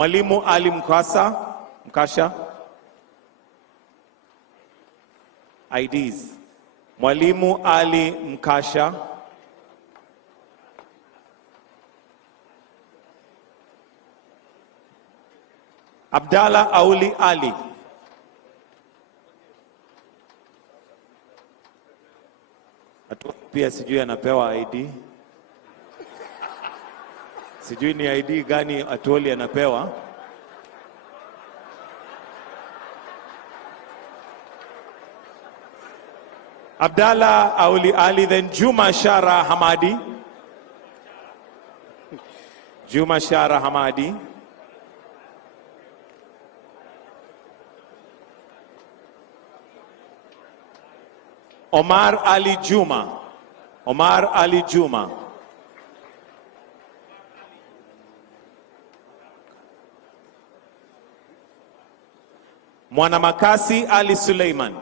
Mwalimu Ali Mkasha. IDs. Mwalimu Ali Mkasha. Abdallah Auli Ali. Pia sijui anapewa ID. Sijui ni ID gani Atoli anapewa. Abdallah Auli Ali, then Juma Shara Hamadi. Juma Shara Hamadi. Omar Ali Juma. Omar Ali Juma. Mwanamakasi Ali Suleiman.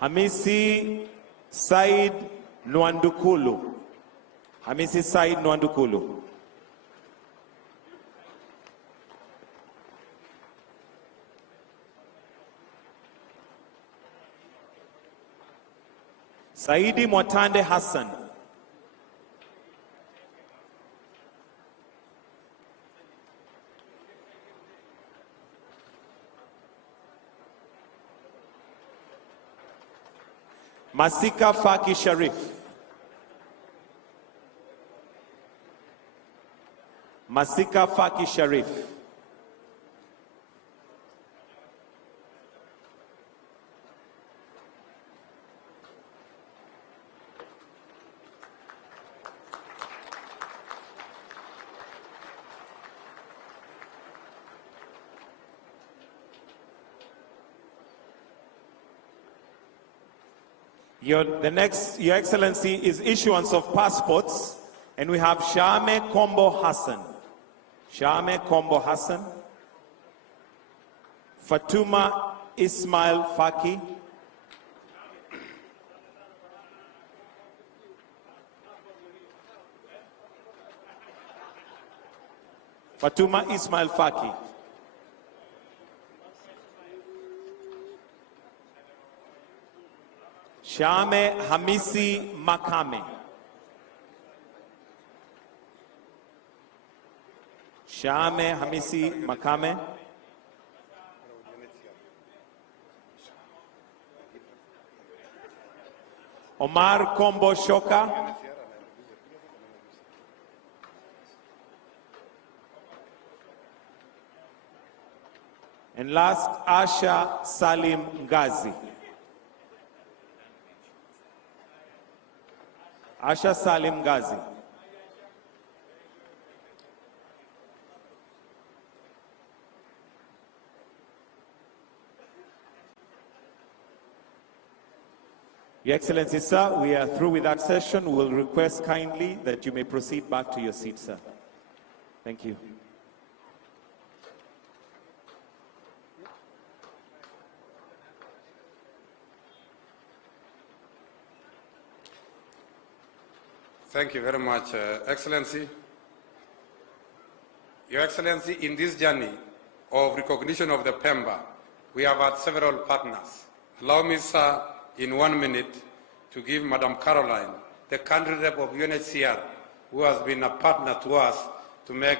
Hamisi Said Nwandukulu. Hamisi Said Nwandukulu. Saidi Mwatande Hassan. Masika Faki Sharif. Masika Faki Sharif. Your Excellency, is issuance of passports, and we have Shame Kombo Hassan. Shame Kombo Hassan. Fatuma Ismail Faki. Fatuma Ismail Faki. Shame Hamisi Makame. Shame Hamisi Makame. Omar Kombo Shoka. And last, Asha Salim Ngazi. Asha Salim Ghazi. Your Excellency, sir, we are through with that session. We will request kindly that you may proceed back to your seat, sir. Thank you. Thank you very much, Excellency. Your Excellency, in this journey of recognition of the Pemba, we have had several partners. Allow me, sir, in 1 minute, to give Madam Caroline, the country rep of UNHCR, who has been a partner to us, to make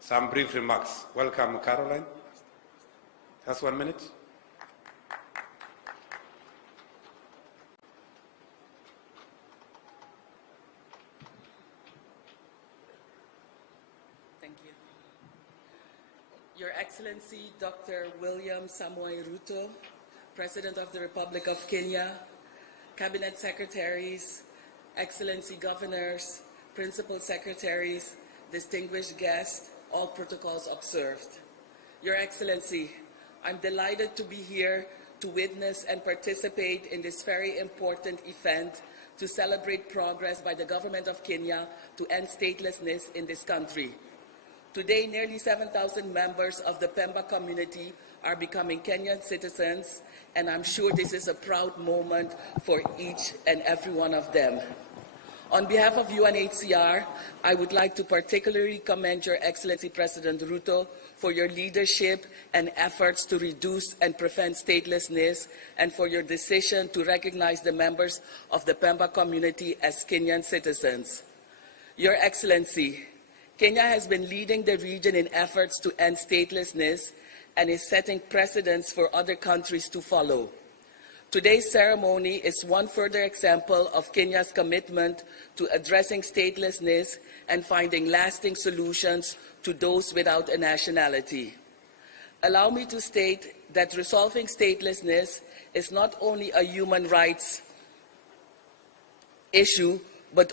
some brief remarks. Welcome, Caroline. Just 1 minute. Your Excellency, Dr. William Samoei Ruto, President of the Republic of Kenya, Cabinet Secretaries, Excellency Governors, Principal Secretaries, distinguished guests, all protocols observed. Your Excellency, I'm delighted to be here to witness and participate in this very important event to celebrate progress by the government of Kenya to end statelessness in this country. Today, nearly 7,000 members of the Pemba community are becoming Kenyan citizens, and I'm sure this is a proud moment for each and every one of them. On behalf of UNHCR, I would like to particularly commend Your Excellency President Ruto for your leadership and efforts to reduce and prevent statelessness, and for your decision to recognize the members of the Pemba community as Kenyan citizens. Your Excellency, Kenya has been leading the region in efforts to end statelessness and is setting precedents for other countries to follow. Today's ceremony is one further example of Kenya's commitment to addressing statelessness and finding lasting solutions to those without a nationality. Allow me to state that resolving statelessness is not only a human rights issue, but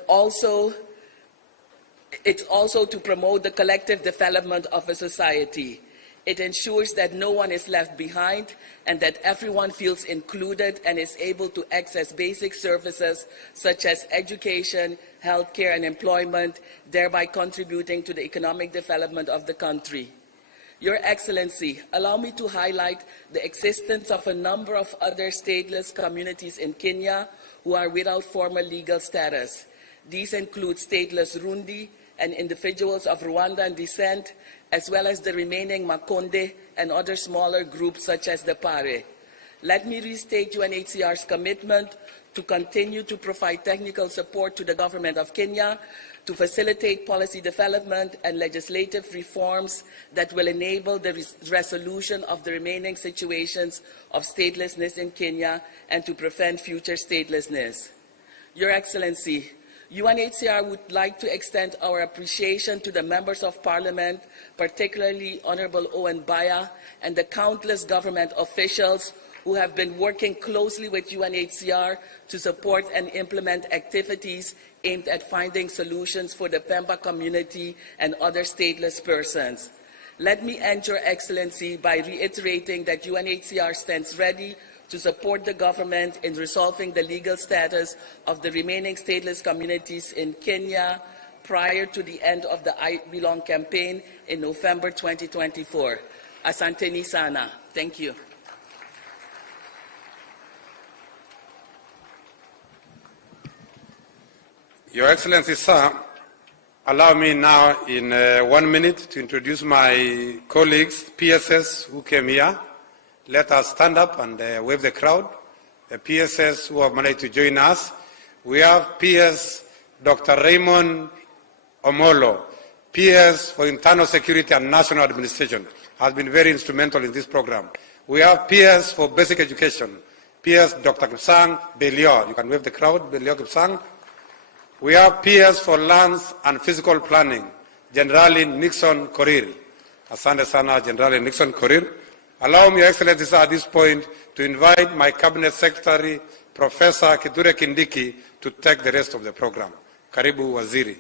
it's also to promote the collective development of a society. It ensures that no one is left behind and that everyone feels included and is able to access basic services such as education, healthcare, and employment, thereby contributing to the economic development of the country. Your Excellency, allow me to highlight the existence of a number of other stateless communities in Kenya who are without formal legal status. These include stateless Rundi and individuals of Rwandan descent, as well as the remaining Makonde and other smaller groups such as the Pare. Let me restate UNHCR's commitment to continue to provide technical support to the government of Kenya to facilitate policy development and legislative reforms that will enable the resolution of the remaining situations of statelessness in Kenya and to prevent future statelessness. Your Excellency, UNHCR would like to extend our appreciation to the members of Parliament, particularly Honorable Owen Baya, and the countless government officials who have been working closely with UNHCR to support and implement activities aimed at finding solutions for the Pemba community and other stateless persons. Let me end, Your Excellency, by reiterating that UNHCR stands ready to support the government in resolving the legal status of the remaining stateless communities in Kenya prior to the end of the I Belong campaign in November 2024. Asanteni sana. Thank you. Your Excellency, sir, allow me now in 1 minute to introduce my colleagues, PSS, who came here. Let us stand up and wave the crowd. The PSS who have managed to join us. We have PS Dr. Raymond Omolo, PS for Internal Security and National Administration, has been very instrumental in this program. We have PS for Basic Education, PS Dr. Kipsang Belio. You can wave the crowd, Belio Kipsang. We have PS for Lands and Physical Planning, General Nixon Korir. Asante sana, General Nixon Korir. Allow me, Your Excellency, at this point to invite my Cabinet Secretary, Professor Kithure Kindiki, to take the rest of the program. Karibu Waziri.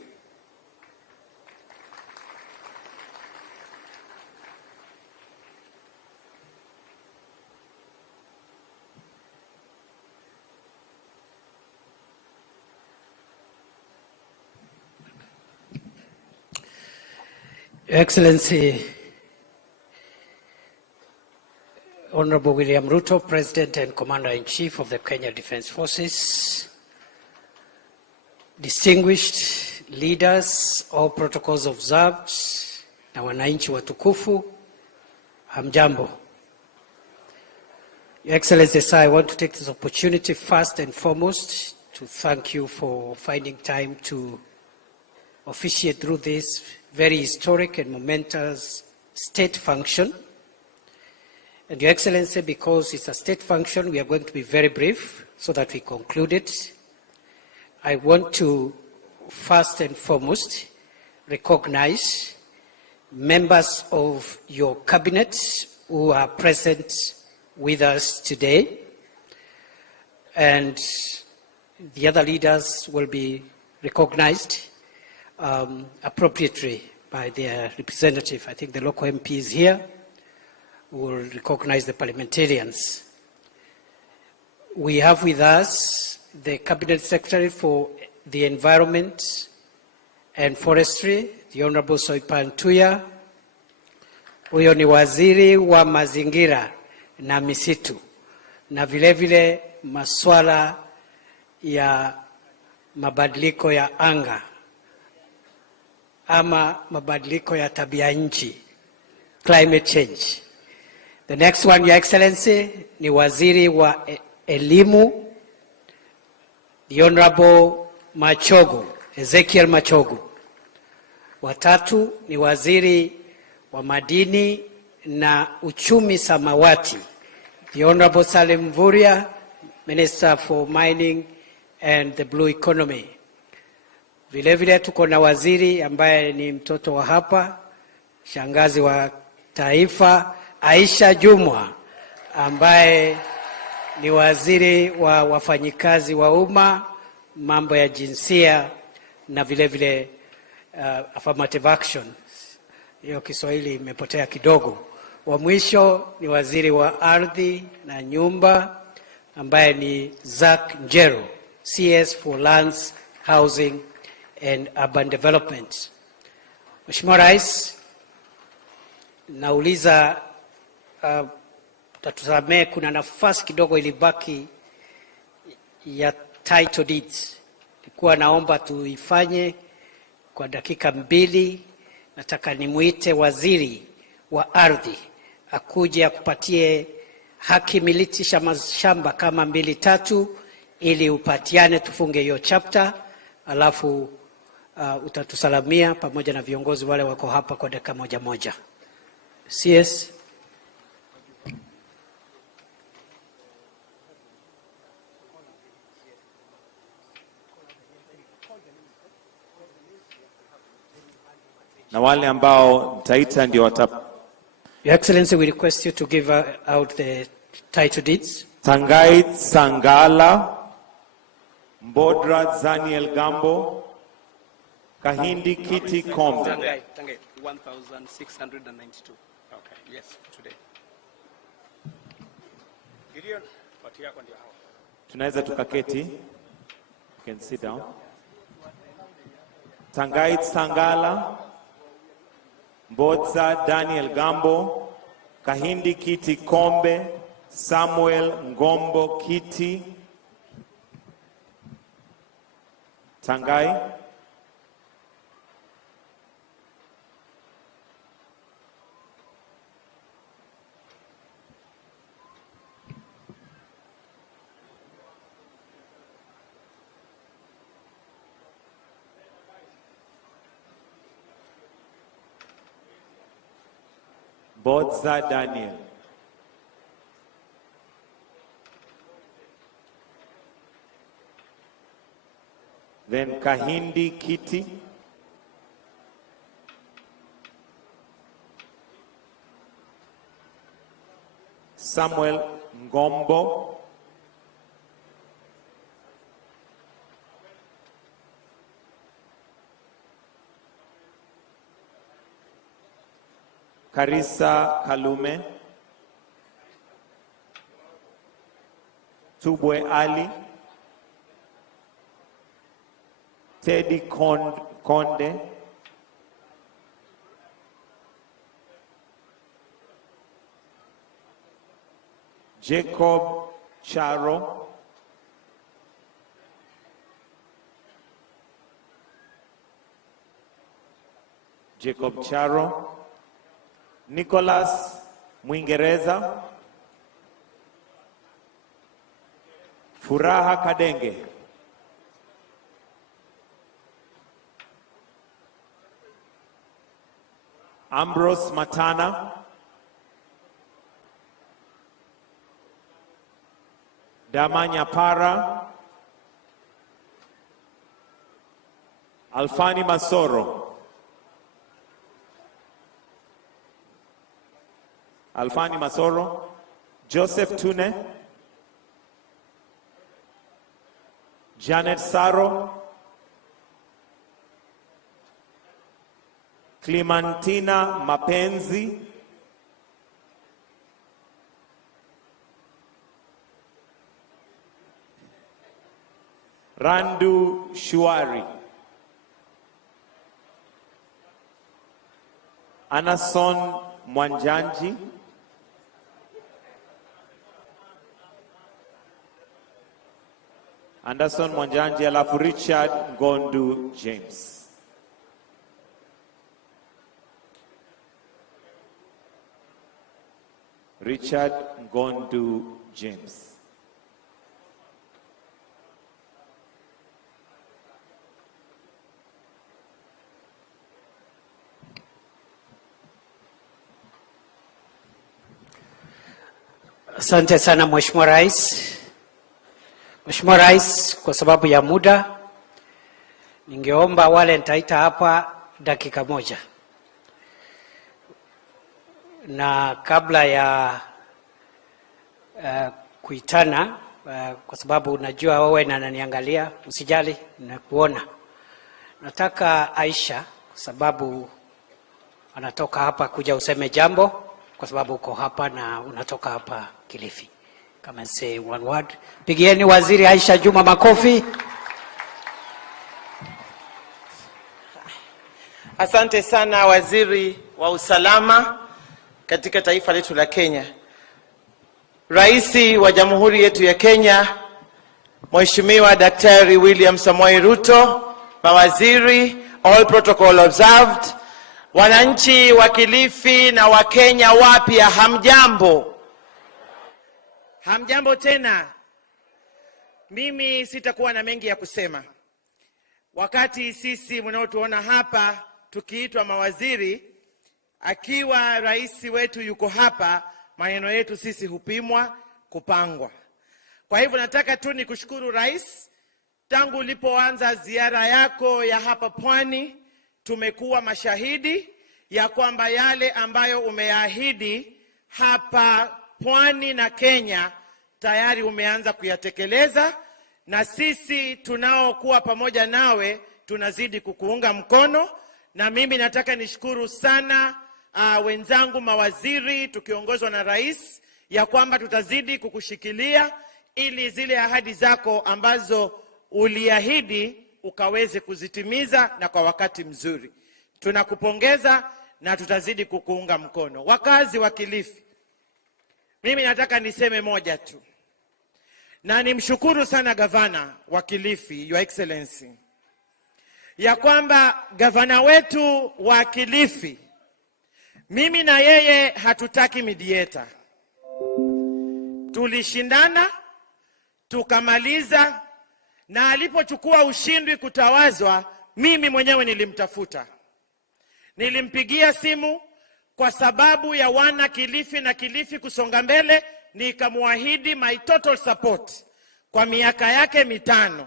Your Excellency, Honorable William Ruto, President and Commander-in-Chief of the Kenya Defence Forces, distinguished leaders, all protocols observed, na wananchi watukufu, hamjambo. Your Excellency, sir, I want to take this opportunity first and foremost to thank you for finding time to officiate through this very historic and momentous state function. And Your Excellency, because it's a state function, we are going to be very brief so that we conclude it. I want to first and foremost recognize members of your cabinet who are present with us today, and the other leaders will be recognized appropriately by their representative. I think the local MP is here, who will recognize the parliamentarians. We have with us the Cabinet Secretary for the Environment and Forestry, the Honorable Soipan Tuya, Huyo ni waziri wa mazingira na misitu, na vile vile masuala ya mabadiliko ya anga ama mabadiliko ya tabia nchi, climate change. The next one, Your Excellency, ni waziri wa elimu, the Honorable Machogu, Ezekiel Machogu. Watatu ni waziri wa madini na uchumi samawati, the Honorable Salim Mvurya, Minister for Mining and the Blue Economy. Vile vile tuko na waziri ambaye ni mtoto wa hapa, shangazi wa taifa, Aisha Jumwa, ambaye ni waziri wa wafanyikazi wa umma, mambo ya jinsia na vile vile affirmative action. Hiyo Kiswahili imepotea kidogo. Wa mwisho ni waziri wa ardhi na nyumba ambaye ni Zack Njero, CS for Lands, Housing and Urban Development. Mheshimiwa Rais, nauliza tatusamee, kuna nafasi kidogo ilibaki ya title deeds. Nilikuwa naomba tuifanye kwa dakika 2. Nataka nimuite waziri wa ardhi akuje akupatie haki miliki shamba kama 2-3 ili upatiane tufunge hiyo chapter, alafu utatusalamia pamoja na viongozi wale wako hapa kwa dakika 1. CS. Na wale ambao mtaita ndio Your Excellency, we request you to give out the title deeds. Tangait Sangala, Mbodra Daniel Gambo, Kahindi Kiti Kombe. Tangait 1692. Okay, yes, today. Gideon, watu yako ndio hao. Tunaweza tukaketi. You can sit down. Tangait Sangala, Mbodza Daniel Gambo, Kahindi Kiti Kombe, Samuel Ngombo Kiti. Tangai. Bodza Daniel. Then Kahindi Kiti. Samuel Ngombo. Karisa Kalume, Tubwe Ali, Teddy Konde, Jacob Charo, Nicholas Mwingereza, Furaha Kadenge, Ambrose Matana, Damanya Para, Alfani Masoro, Joseph Tune, Janet Saro, Clementina Mapenzi, Randu Shuari, Anason Mwanjanji. Anderson Mwanjanji, alafu Richard Ngondu James. Richard Ngondu James. Asante sana Mheshimiwa Rais. Mheshimiwa Rais, kwa sababu ya muda, ningeomba wale nitaita hapa dakika moja. Na kabla ya kuitana, kwa sababu najua wewe na naniangalia, usijali na kuona. Nataka Aisha, kwa sababu anatoka hapa kuja useme jambo, kwa sababu uko hapa na unatoka hapa Kilifi. Come and say one word. Pigieni Waziri Aisha Juma makofi. Asante sana Waziri wa Usalama katika taifa letu la Kenya. Rais wa Jamhuri yetu ya Kenya, Mheshimiwa Daktari William Samoei Ruto, mawaziri, all protocol observed, wananchi wa Kilifi na wa Kenya wapya, hamjambo. Hamjambo tena. Mimi sitakuwa na mengi ya kusema. Wakati sisi mnaotuona hapa tukiitwa mawaziri, akiwa rais wetu yuko hapa, maneno yetu sisi hupimwa, kupangwa. Kwa hivyo nataka tu nikushukuru Rais, tangu ulipoanza ziara yako ya hapa Pwani, tumekuwa mashahidi ya kwamba yale ambayo umeahidi hapa Pwani na Kenya tayari umeanza kuyatekeleza, na sisi tunaokuwa pamoja nawe tunazidi kukuunga mkono. Na mimi nataka nishukuru sana wenzangu mawaziri tukiongozwa na Rais, ya kwamba tutazidi kukushikilia ili zile ahadi zako ambazo uliahidi ukaweze kuzitimiza na kwa wakati mzuri. Tunakupongeza na tutazidi kukuunga mkono. Wakazi wa Kilifi, mimi nataka niseme moja tu, na nimshukuru sana gavana wa Kilifi, Your Excellency, ya kwamba gavana wetu wa Kilifi, mimi na yeye hatutaki mediator. Tulishindana, tukamaliza, na alipochukua ushindi kutawazwa, mimi mwenyewe nilimtafuta. Nilimpigia simu kwa sababu ya wana Kilifi na Kilifi kusonga mbele, nikamuahidi my total support kwa miaka yake 5.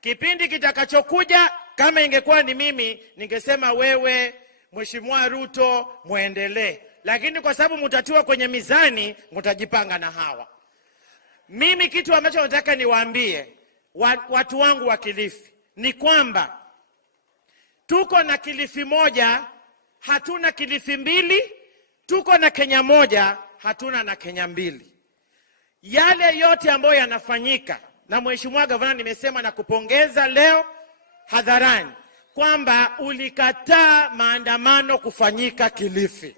Kipindi kitakachokuja, kama ingekuwa ni mimi, ningesema wewe Mheshimiwa Ruto muendelee. Lakini kwa sababu mtatiwa kwenye mizani, mtajipanga na hawa. Mimi kitu ambacho nataka niwaambie watu wangu wa Kilifi ni kwamba tuko na Kilifi moja, hatuna Kilifi mbili. Tuko na Kenya moja, hatuna na Kenya mbili. Yale yote ambayo yanafanyika, na Mheshimiwa Gavana nimesema na kupongeza leo hadharani kwamba ulikataa maandamano kufanyika Kilifi.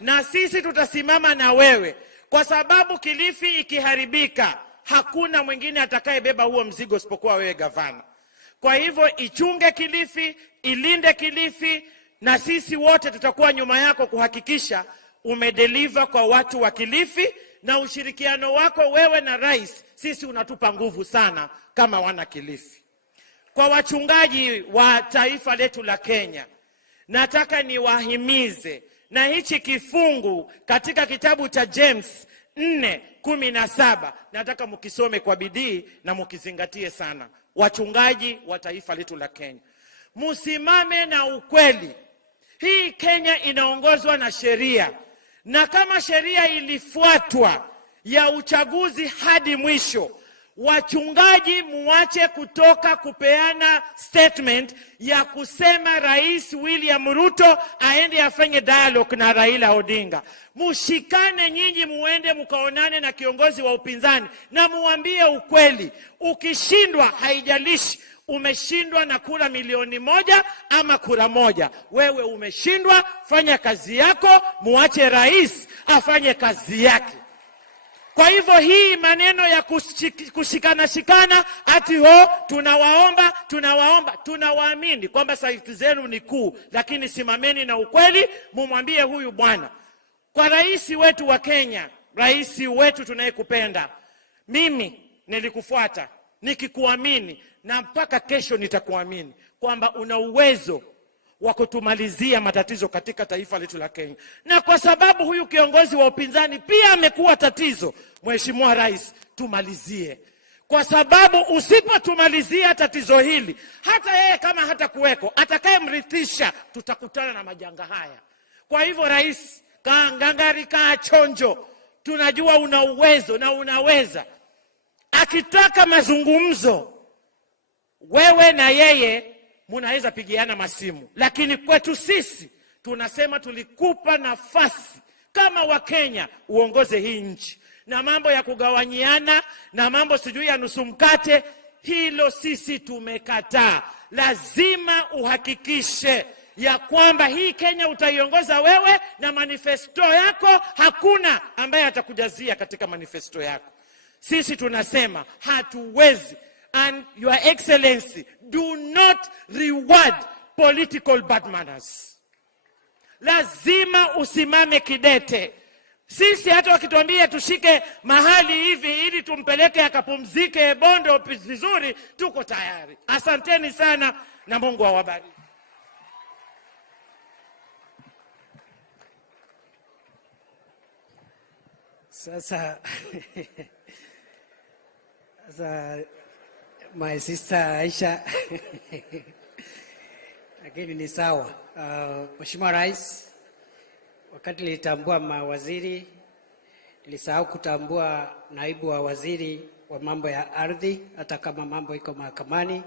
Na sisi tutasimama na wewe, kwa sababu Kilifi ikiharibika, hakuna mwingine atakayebeba huo mzigo isipokuwa wewe gavana. Kwa hivyo ichunge Kilifi, ilinde Kilifi, na sisi wote tutakuwa nyuma yako kuhakikisha umedeliver kwa watu wa Kilifi. Na ushirikiano wako wewe na Rais, sisi unatupa nguvu sana kama wana Kilifi. Kwa wachungaji wa taifa letu la Kenya, nataka niwahimize na hichi kifungu katika kitabu cha James 4:17, nataka mkisome kwa bidii na mkizingatie sana. Wachungaji wa taifa letu la Kenya, musimame na ukweli. Hii Kenya inaongozwa na sheria, na kama sheria ilifuatwa ya uchaguzi hadi mwisho, Wachungaji muache kutoka kupeana statement ya kusema Rais William Ruto aende afanye dialogue na Raila Odinga. Mushikane nyinyi, muende mkaonane na kiongozi wa upinzani na muambie ukweli. Ukishindwa, haijalishi umeshindwa na kura 1,000,000 ama kura moja, wewe umeshindwa. Fanya kazi yako, muache rais afanye kazi yake. Kwa hivyo hii maneno ya kushikana ati tunawaamini kwamba sauti zenu ni kuu, lakini simameni na ukweli, mumwambie huyu bwana. Kwa rais wetu wa Kenya, rais wetu tunayekupenda, mimi nilikufuata nikikuamini na mpaka kesho nitakuamini kwamba una uwezo wa kutumalizia matatizo katika taifa letu la Kenya. Na kwa sababu huyu kiongozi wa upinzani pia amekuwa tatizo, Mheshimiwa Rais, tumalizie. Kwa sababu usipotumalizia tatizo hili, hata yeye kama hata kuweko, atakayemrithisha, tutakutana na majanga haya. Kwa hivyo Rais, ngangari chonjo, tunajua una uwezo na unaweza. Akitaka mazungumzo, wewe na yeye munaweza pigiana masimu, lakini kwetu sisi tunasema tulikupa nafasi kama Wakenya uongoze hii nchi, na mambo ya kugawanyiana na mambo sijui ya nusu mkate, hilo sisi tumekataa. Lazima uhakikishe ya kwamba hii Kenya utaiongoza wewe, na manifesto yako hakuna ambaye atakujazia katika manifesto yako. Sisi tunasema hatuwezi. And Your Excellency, do not reward political bad manners. Lazima usimame kidete. Sisi hata wakituambia tushike mahali hivi ili tumpeleke akapumzike Bondo vizuri, tuko tayari. Asanteni sana na Mungu awabariki. Sasa my sister Aisha lakini ni sawa. Mheshimiwa Rais, wakati nilitambua mawaziri, nilisahau kutambua naibu wa waziri wa mambo ya ardhi, hata kama mambo iko mahakamani,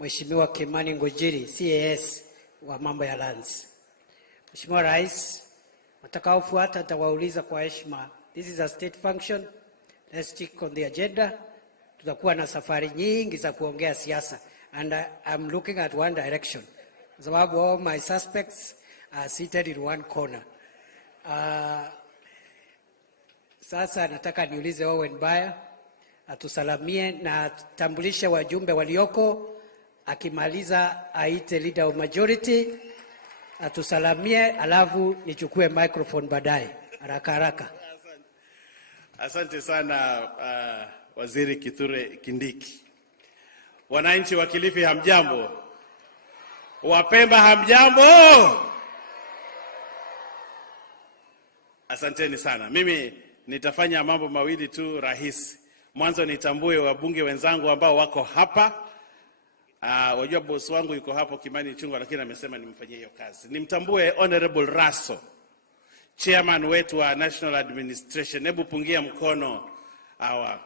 Mheshimiwa Kimani Ngojiri, CAS wa mambo ya lands. Mheshimiwa Rais, watakaofuata tawauliza kwa heshima. This is a state function. Let's stick on the agenda. Tutakuwa na safari nyingi za kuongea siasa, and I'm looking at one direction. Sababu all my suspects are seated in one corner. Sasa nataka niulize Owen Baya atusalamie na atambulishe wajumbe walioko, akimaliza aite leader of majority atusalamie, alafu nichukue microphone baadaye. Haraka haraka. Asante sana Waziri Kithure Kindiki. Wananchi wa Kilifi hamjambo? Wa Pemba hamjambo? Asanteni sana. Mimi nitafanya mambo mawili tu rahisi. Mwanzo nitambue wabunge wenzangu ambao wako hapa. Wajua boss wangu yuko hapo Kimani Chungwa, lakini amesema nimfanyie hiyo kazi. Nimtambue Honorable Raso, chairman wetu wa National Administration. Hebu pungia mkono hawa.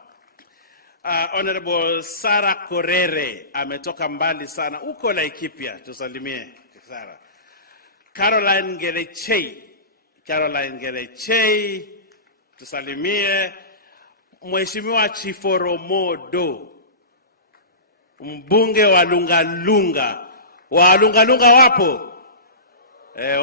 Honorable Sara Korere ametoka mbali sana, uko Laikipia, tusalimie Sara. Caroline Gelechei, tusalimie. Mheshimiwa Chiforomodo, mbunge wa Lungalunga. Wa Lungalunga wapo?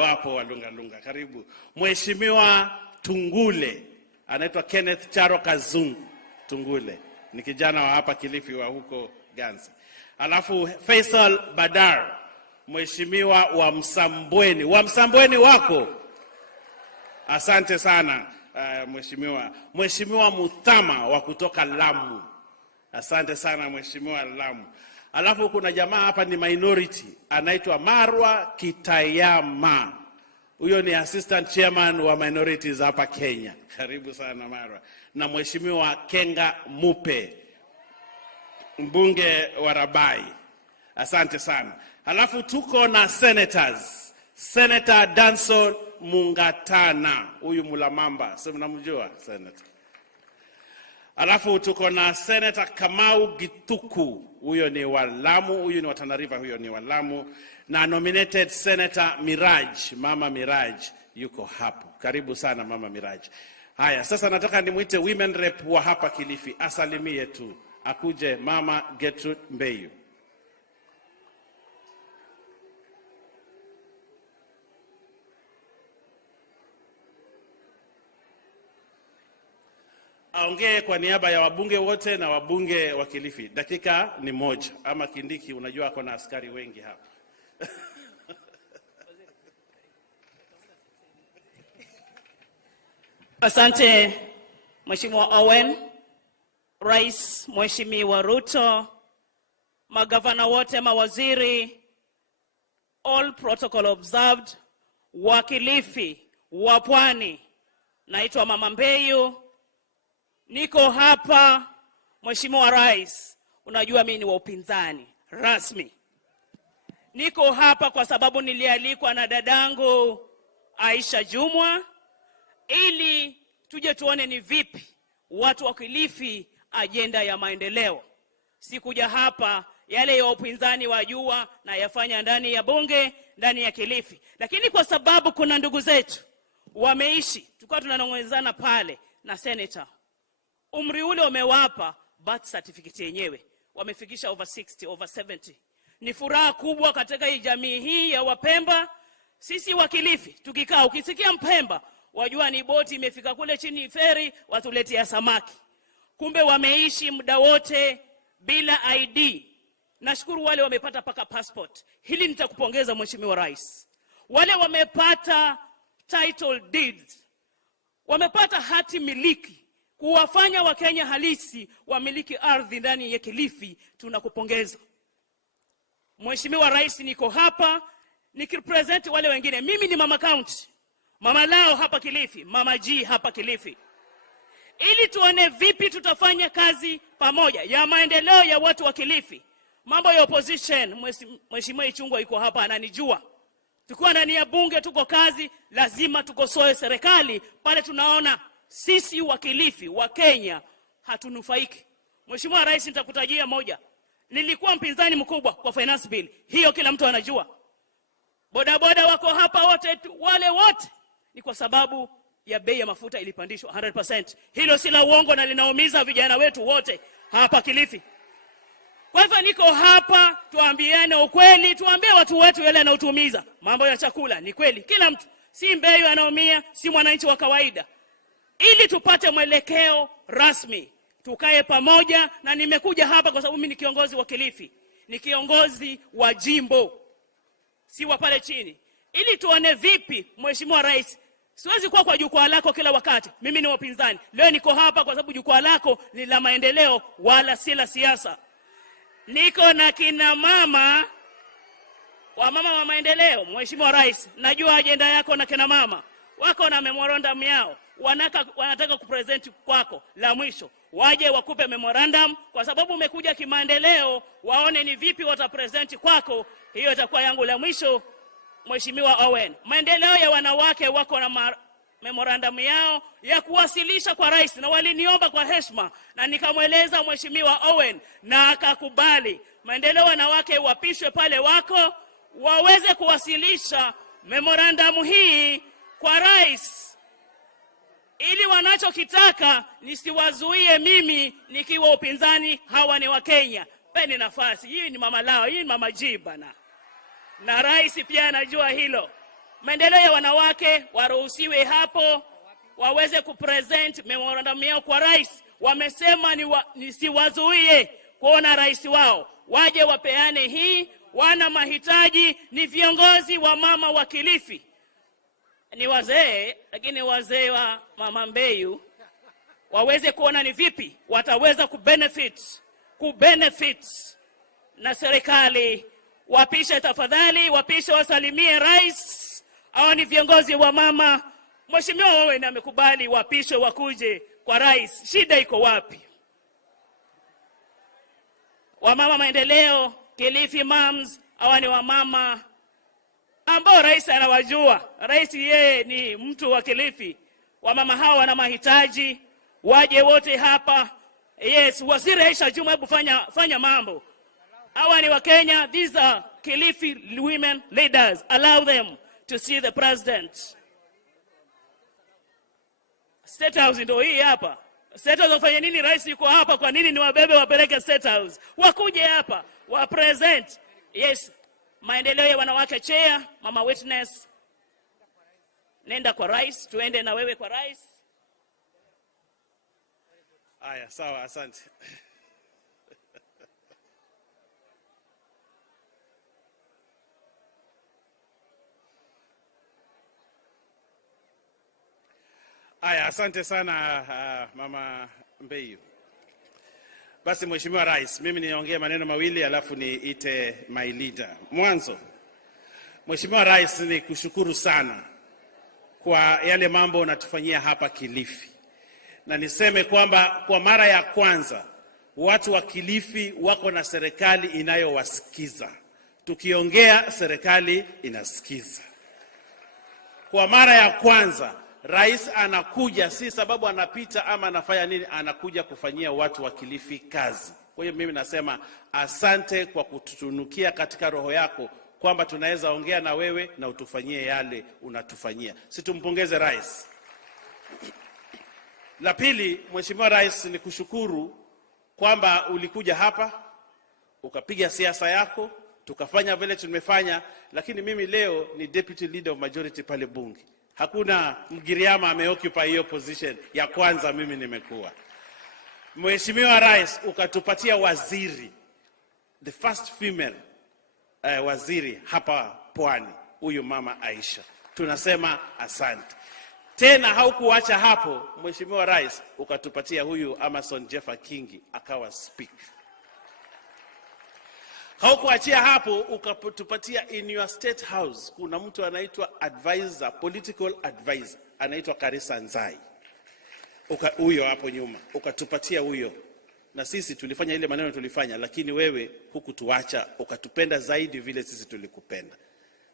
Wapo wa Lungalunga, karibu. Mheshimiwa Tungule, anaitwa Kenneth Charo Kazungu Tungule, ni kijana wa hapa Kilifi wa huko Ganzi. Alafu Faisal Badar, mheshimiwa wa Msambweni. Wa Msambweni wako? Asante sana mheshimiwa Muthama wa kutoka Lamu. Asante sana mheshimiwa Lamu. Alafu kuna jamaa hapa ni minority, anaitwa Marwa Kitayama. Huyo ni assistant chairman wa minorities hapa Kenya. Karibu sana Marwa. Na mheshimiwa Kenga Mupe, mbunge wa Rabai. Asante sana. Alafu tuko na senators. Senator Danson Mungatana, huyu Mulamamba, sasa mnamjua senator. Alafu tuko na Senator Kamau Gituku, huyo ni wa Lamu, huyo ni wa Tana River, huyo ni wa Lamu, na nominated Senator Miraj, Mama Miraj yuko hapo. Karibu sana Mama Miraj. Haya, sasa nataka nimuite women rep wa hapa Kilifi, asalimie tu. Akuje Mama Gertrude Mbeyu. Aongee kwa niaba ya wabunge wote na wabunge wa Kilifi. Dakika ni moja. Ama Kindiki, unajua ako na askari wengi hapa. Asante Mheshimiwa Owen, Rais Mheshimiwa Ruto, magavana wote, mawaziri, all protocol observed, wa Kilifi, wa Pwani. Naitwa Mama Mbeyu. Niko hapa Mheshimiwa Rais, unajua mimi ni wa upinzani rasmi. Niko hapa kwa sababu nilialikwa na dadangu Aisha Jumwa ili tuje tuone ni vipi watu wa Kilifi ajenda ya maendeleo. Sikuja hapa yale ya upinzani wajua na yafanya ndani ya bunge, ndani ya Kilifi. Lakini kwa sababu kuna ndugu zetu wameishi, tulikuwa tunanong'ezana pale na senator. Umri ule umewapa birth certificate yenyewe. Wamefikisha over 60, over 70. Ni furaha kubwa katika hii jamii hii ya Wapemba. Sisi wa Kilifi tukikaa, ukisikia Mpemba wajua ni boti imefika kule chini feri watuletea samaki. Kumbe wameishi muda wote bila ID. Nashukuru wale wamepata paka passport. Hili nitakupongeza Mheshimiwa Rais. Wale wamepata title deeds, wamepata hati miliki, kuwafanya Wakenya halisi wamiliki ardhi ndani ya Kilifi, tunakupongeza. Mheshimiwa Rais, niko hapa nikirepresent wale wengine. Mimi ni Mama County, Mama Lao hapa Kilifi, Mama G hapa Kilifi. Ili tuone vipi tutafanya kazi pamoja ya maendeleo ya watu wa Kilifi. Mambo ya opposition, Mheshimiwa Ichungwa yuko hapa ananijua. Tukiwa ndani ya bunge tuko kazi, lazima tukosoe serikali pale tunaona sisi wa Kilifi, wa Kenya hatunufaiki. Mheshimiwa Rais, nitakutajia moja. Nilikuwa mpinzani mkubwa kwa finance bill. Hiyo kila mtu anajua. Bodaboda wako hapa wote, wale wote ni kwa sababu ya bei ya mafuta ilipandishwa 100%. Hilo si la uongo na linaumiza vijana wetu wote hapa Kilifi. Kwa hivyo niko hapa tuambiane ukweli, tuambie watu wetu yale yanautumiza. Mambo ya chakula ni kweli, kila mtu, si Mbeyu anaumia, si mwananchi wa kawaida. Ili tupate mwelekeo rasmi, tukae pamoja, na nimekuja hapa kwa sababu mimi ni kiongozi wa Kilifi. Ni kiongozi wa jimbo, si wa pale chini. Ili tuone vipi Mheshimiwa Rais, siwezi kuwa kwa jukwaa lako kila wakati. Mimi ni wapinzani. Leo niko hapa kwa sababu jukwaa lako ni la maendeleo wala si la siasa. Niko na kina mama wa mama wa maendeleo. Mheshimiwa Rais, najua ajenda yako na kina mama wako na memorandum yao. Wanataka kupresent kwako. La mwisho, waje wakupe memorandum kwa sababu umekuja kimaendeleo, waone ni vipi watapresent kwako. Hiyo itakuwa yangu la mwisho. Mheshimiwa Owen, maendeleo ya wanawake wako na memorandum yao ya kuwasilisha kwa rais, na waliniomba kwa heshima na nikamweleza Mheshimiwa Owen na akakubali. Maendeleo ya wanawake wapishwe pale wako, waweze kuwasilisha memorandum hii kwa rais, ili wanachokitaka nisiwazuie mimi nikiwa upinzani. Hawa ni wa Kenya, peni nafasi. Hii ni Mama Lao, hii ni Mama G bana. Na rais pia anajua hilo. Maendeleo ya wanawake waruhusiwe hapo, waweze kupresent memorandum yao kwa rais. Wamesema nisiwazuie kuona rais wao, waje wapeane hii. Wana mahitaji, ni viongozi wa mama wa Kilifi. Ni wazee, lakini wazee wa Mama Mbeyu waweze kuona ni vipi wataweza kubenefit na serikali. Wapishe tafadhali, wapishe, wasalimie rais. Hao ni viongozi wa mama. Mheshimiwa Owen amekubali wapishe wakuje kwa rais. Shida iko wapi? Wamama maendeleo, Kilifi moms, hawa ni wamama ambao rais anawajua. Rais yeye ni mtu wa Kilifi. Wamama hawa wana mahitaji, waje wote hapa Yes, Waziri Aisha Juma, hebu fanya mambo. Hawa ni wa Kenya. These are Kilifi women leaders. Allow them to see the president. State House ndio hii hapa. State House wafanya nini? Rais yuko hapa. Kwa nini ni wabebe wapeleke State House? Wakuje hapa, wa present. Yes, maendeleo ya wanawake chair, mama witness. Nenda kwa rais, tuende na wewe kwa rais. Aya, sawa, asante. Aya, asante sana Mama Mbeyu. Basi Mheshimiwa Rais, mimi niongee maneno mawili alafu niite my leader. Mwanzo, Mheshimiwa Rais, ni kushukuru sana kwa yale mambo unatufanyia hapa Kilifi. Na niseme kwamba kwa mara ya kwanza watu wa Kilifi wako na serikali inayowasikiza. Tukiongea serikali inasikiza. Kwa mara ya kwanza rais anakuja, si sababu anapita ama anafanya nini, anakuja kufanyia watu wa Kilifi kazi. Kwa hiyo mimi nasema asante kwa kututunukia katika roho yako kwamba tunaweza ongea na wewe na utufanyie yale unatufanyia. Situmpongeze rais. La pili, Mheshimiwa Rais, ni kushukuru kwamba ulikuja hapa ukapiga siasa yako, tukafanya vile tumefanya, lakini mimi leo ni deputy leader of majority pale bunge. Hakuna Mgiriama ameoccupy hiyo position ya kwanza, mimi nimekuwa. Mheshimiwa Rais, ukatupatia waziri, the first female waziri hapa Pwani, huyu mama Aisha. Tunasema asante. Tena haukuacha hapo, Mheshimiwa Rais, ukatupatia huyu Amason Jeffa Kingi akawa speaker. Haukuachia hapo, ukatupatia in your state house kuna mtu anaitwa advisor, political advisor, anaitwa Karisa Nzai. Huyo hapo nyuma, ukatupatia huyo. Na sisi tulifanya ile maneno tulifanya, lakini wewe hukutuacha, ukatupenda zaidi vile sisi tulikupenda.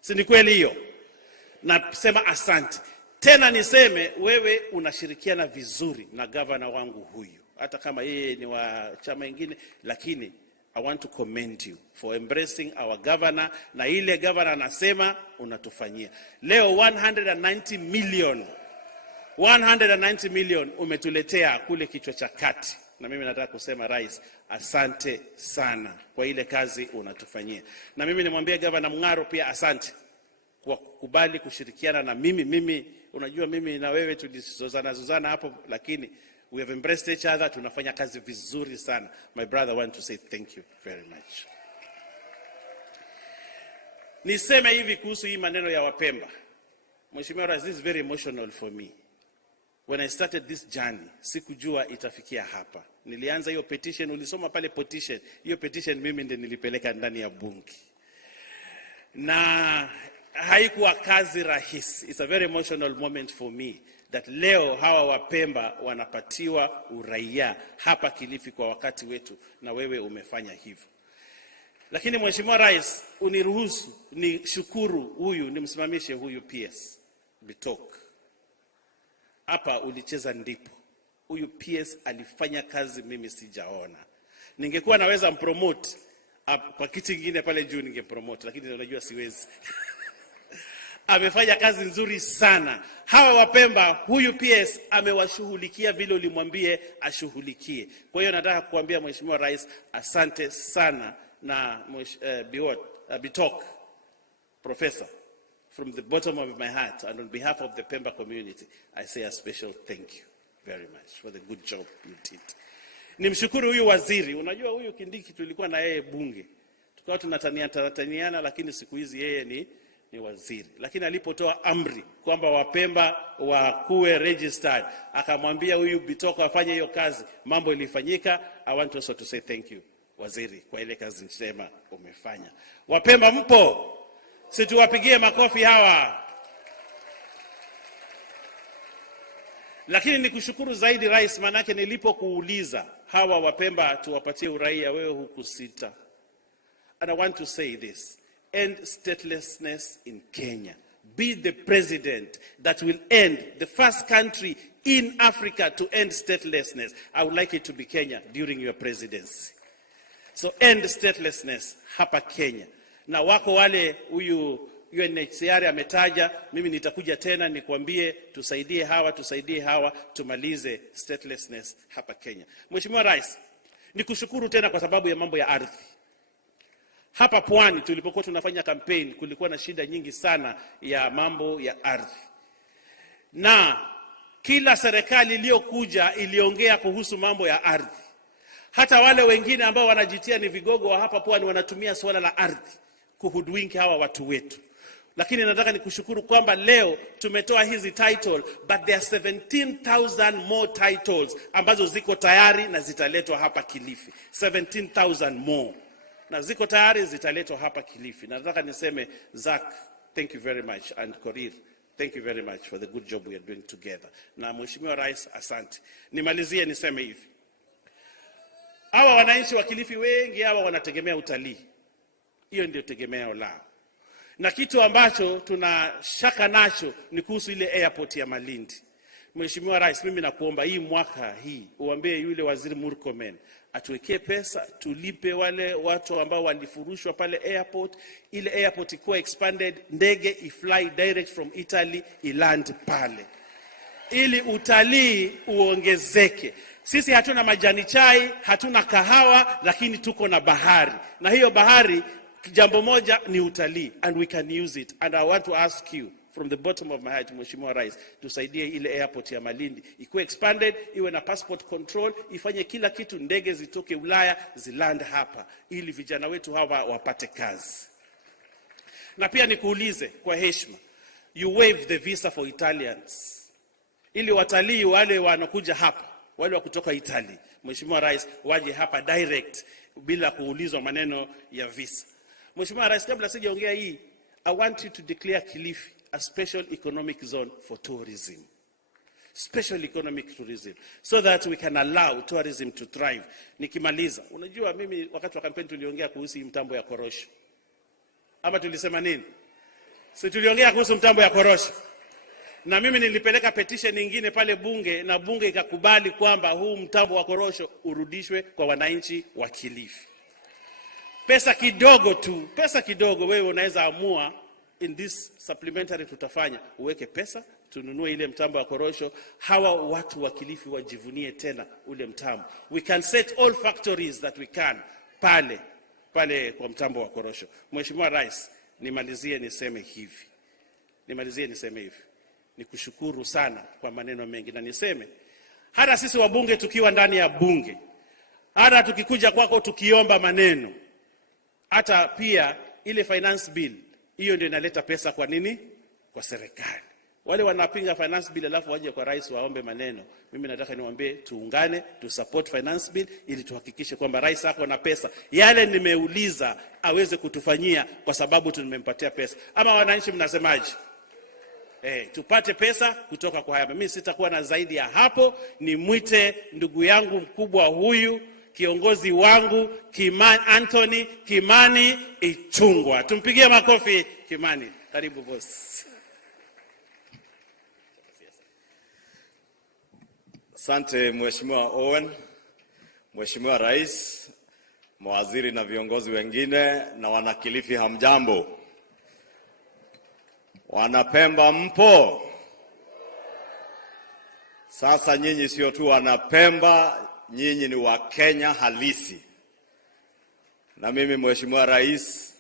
Si ni kweli hiyo? Nasema asante. Tena niseme wewe unashirikiana vizuri na governor wangu huyu. Hata kama yeye ni wa chama kingine, lakini I want to commend you for embracing our governor, na ile governor anasema unatufanyia. Leo 190 million umetuletea kule Kichwa cha Kati. Na mimi nataka kusema rais, asante sana kwa ile kazi unatufanyia. Na mimi nimwambie governor Mngaro pia asante kwa kukubali kushirikiana na mimi. Unajua mimi na wewe tulizozana hapo, lakini we have embraced each other, tunafanya kazi vizuri sana. My brother, I want to say thank you very much. Niseme hivi kuhusu hii maneno ya Wapemba. Mheshimiwa Rais, this is very emotional for me. When I started this journey, sikujua itafikia hapa. Nilianza hiyo petition, ulisoma pale petition. Hiyo petition mimi ndiye nilipeleka ndani ya bunge. Na haikuwa kazi rahisi. It's a very emotional moment for me that leo hawa Wapemba wanapatiwa uraia hapa Kilifi kwa wakati wetu, na wewe umefanya hivyo. Lakini Mheshimiwa Rais, uniruhusu ni shukuru huyu, nimsimamishe huyu PS Bitok. Hapa ulicheza ndipo. Huyu PS alifanya kazi mimi sijaona. Ningekuwa naweza mpromote kwa kiti kingine pale juu ningepromote, lakini unajua siwezi. Amefanya kazi nzuri sana. Hawa Wapemba, huyu PS amewashughulikia vile ulimwambie ashughulikie. Kwa hiyo nataka kuambia Mheshimiwa Rais asante sana, na Bitok Professor, from the bottom of my heart and on behalf of the Pemba community, I say a special thank you very much for the good job you did. Nimshukuru huyu waziri. Unajua huyu Kindiki tulikuwa na yeye bunge, tukawa tunataniana, lakini siku hizi yeye ni waziri. Lakini alipotoa amri kwamba Wapemba wakuwe registered, akamwambia huyu Bitoko afanye hiyo kazi, mambo ilifanyika. I want also to say thank you waziri kwa ile kazi njema umefanya. Wapemba mpo? Situwapigie makofi hawa. Lakini nikushukuru zaidi rais, manake nilipokuuliza hawa Wapemba tuwapatie uraia, wewe hukusita. And I want to say this: end statelessness in Kenya. Be the president that will end the first country in Africa to end statelessness, I would like it to be Kenya during your presidency. So end statelessness hapa Kenya. Na wako wale huyu UNHCR ametaja, mimi nitakuja tena nikwambie tusaidie hawa tumalize statelessness hapa Kenya. Mheshimiwa Rais, nikushukuru tena kwa sababu ya mambo ya ardhi. Hapa Pwani tulipokuwa tunafanya campaign kulikuwa na shida nyingi sana ya mambo ya ardhi. Na kila serikali iliyokuja iliongea kuhusu mambo ya ardhi. Hata wale wengine ambao wanajitia ni vigogo wa hapa Pwani wanatumia swala la ardhi kuhudwinki hawa watu wetu. Lakini nataka nikushukuru kwamba leo tumetoa hizi title, but there are 17,000 more titles ambazo ziko tayari na zitaletwa hapa Kilifi. 17,000 more. Na ziko tayari zitaletwa hapa Kilifi. Na nataka niseme Zach, thank you very much, and Korir, thank you very much for the good job we are doing together. Na Mheshimiwa Rais, asante. Nimalizie niseme hivi. Hawa wananchi wa Kilifi wengi hawa wanategemea utalii. Hiyo ndio tegemeo lao. Na kitu ambacho tunashaka nacho ni kuhusu ile airport ya Malindi. Mheshimiwa Rais, mimi nakuomba hii mwaka hii uambie yule Waziri Murkomen atuwekee pesa tulipe wale watu ambao walifurushwa pale airport, ile airport ikuwa expanded, ndege ifly direct from Italy iland pale, ili utalii uongezeke. Sisi hatuna majani chai, hatuna kahawa, lakini tuko na bahari. Na hiyo bahari jambo moja ni utalii, and we can use it. And I want to ask you from the bottom of my heart, Mheshimiwa Rais, tusaidie ile airport ya Malindi ikuwe expanded, iwe na passport control, ifanye kila kitu, ndege zitoke Ulaya ziland hapa ili vijana wetu hawa wapate kazi. Na pia nikuulize kwa heshima, you waive the visa for Italians, ili watalii wale wanakuja hapa, wale wa kutoka Italy, Mheshimiwa Rais, waje hapa direct bila kuulizwa maneno ya visa. Mheshimiwa Rais, kabla sijaongea hii, I want you to declare Kilifi a special economic zone for tourism. Special economic tourism, so that we can allow tourism to thrive. Nikimaliza, unajua mimi wakati wa kampeni tuliongea kuhusu mtambo ya korosho. Ama tulisema nini? Si tuliongea kuhusu mtambo ya korosho. Na mimi nilipeleka petition nyingine pale bunge, na bunge ikakubali kwamba huu mtambo wa korosho urudishwe kwa wananchi wa Kilifi. Pesa kidogo tu, pesa kidogo, wewe unaweza amua in this supplementary tutafanya, uweke pesa, tununue ile mtambo wa korosho, hawa watu wa Kilifi wajivunie tena ule mtambo. We can set all factories that we can pale kwa mtambo wa korosho. Mheshimiwa Rais, nimalizie niseme hivi. Nikushukuru sana kwa maneno mengi, na niseme hata sisi wabunge tukiwa ndani ya bunge, hata tukikuja kwako tukiomba maneno, hata pia ile finance bill, hiyo ndio inaleta pesa kwa nini? Kwa serikali. Wale wanapinga finance bill alafu waje kwa rais waombe maneno, mimi nataka niwaambie tuungane, tu support finance bill ili tuhakikishe kwamba rais ako na pesa yale nimeuliza aweze kutufanyia, kwa sababu tumempatia pesa. Ama wananchi mnasemaje? Tupate pesa kutoka kwa haya. Mimi sitakuwa na zaidi ya hapo. Nimwite ndugu yangu mkubwa huyu, kiongozi wangu Anthony Kimani Ichung'wah. Tumpigie makofi Kimani. Karibu boss. Asante Mheshimiwa Owen, Mheshimiwa Rais, mawaziri na viongozi wengine na wanakilifi, hamjambo. Wanapemba mpo? Sasa nyinyi sio tu wanapemba, nyinyi ni wa Kenya halisi. Na mimi Mheshimiwa Rais,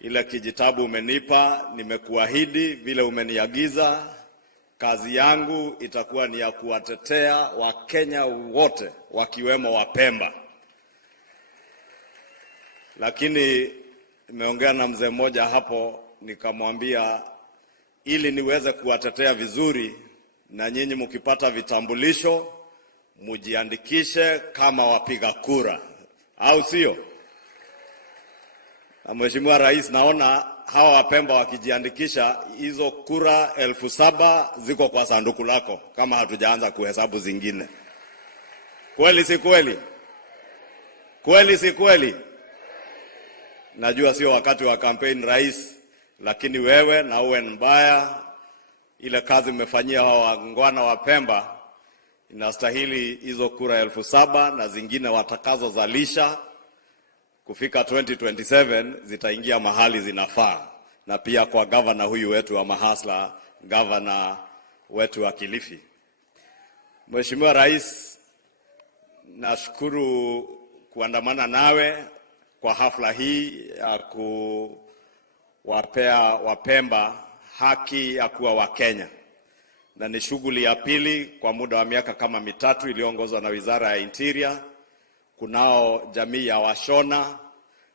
ile kijitabu umenipa, nimekuahidi vile umeniagiza, kazi yangu itakuwa ni ya kuwatetea Wakenya wote wakiwemo Wapemba. Lakini nimeongea na mzee mmoja hapo, nikamwambia ili niweze kuwatetea vizuri, na nyinyi mkipata vitambulisho mujiandikishe kama wapiga kura, au sio? Na Mheshimiwa Rais, naona hawa Wapemba wakijiandikisha, hizo kura 7,000 ziko kwa sanduku lako, kama hatujaanza kuhesabu zingine. Kweli si kweli? Kweli si kweli? Najua sio wakati wa campaign Rais, lakini wewe na uwe mbaya, ile kazi mmefanyia hawa wangwana wa Pemba, inastahili hizo kura 7,000 na zingine watakazozalisha kufika 2027 zitaingia mahali zinafaa. Na pia kwa gavana huyu wetu wa mahasla, gavana wetu wa Kilifi. Mheshimiwa Rais, nashukuru kuandamana nawe kwa hafla hii ya kuwapea Wapemba haki ya kuwa Wakenya. Na ni shughuli ya pili kwa muda wa miaka kama 3 iliyoongozwa na Wizara ya Interior. Kunao jamii ya Washona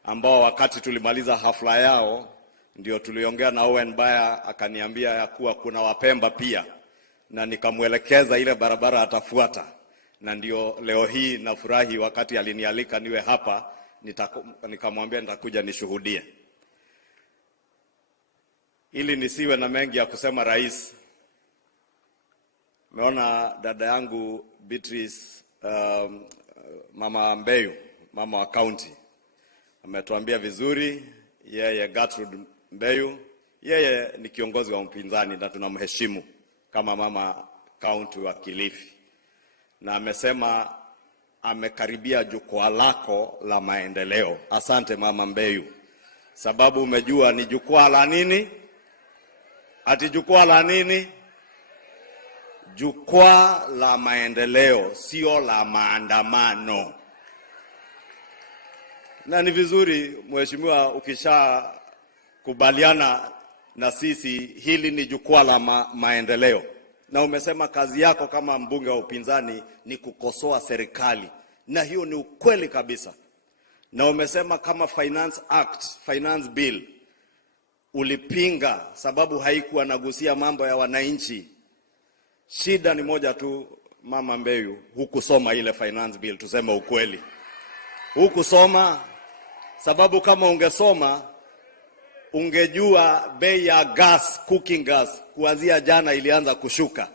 ambao wakati tulimaliza hafla yao ndio tuliongea na Owen Baya, akaniambia ya kuwa kuna Wapemba pia, na nikamwelekeza ile barabara atafuata. Na ndio leo hii nafurahi wakati alinialika niwe hapa, nikamwambia nitakuja nishuhudie. Ili nisiwe na mengi ya kusema Rais, meona dada yangu Beatrice, Mama Mbeyu, mama wa county, ametuambia vizuri. Yeye Gertrude Mbeyu, yeye ni kiongozi wa mpinzani na tunamheshimu kama mama county wa Kilifi. Na amesema amekaribia jukwaa lako la maendeleo. Asante Mama Mbeyu, sababu umejua ni jukwaa la nini? Ati jukwaa la nini? Jukwaa la maendeleo, sio la maandamano. Na ni vizuri mheshimiwa, ukisha kubaliana na sisi hili ni jukwaa la maendeleo. Na umesema kazi yako kama mbunge wa upinzani ni kukosoa serikali, na hiyo ni ukweli kabisa. Na umesema kama Finance Act, Finance Bill ulipinga sababu haikuwa nagusia mambo ya wananchi. Shida ni moja tu Mama Mbeyu, hukusoma ile Finance Bill, tuseme ukweli. Hukusoma, sababu kama ungesoma ungejua bei ya gas, cooking gas kuanzia jana ilianza kushuka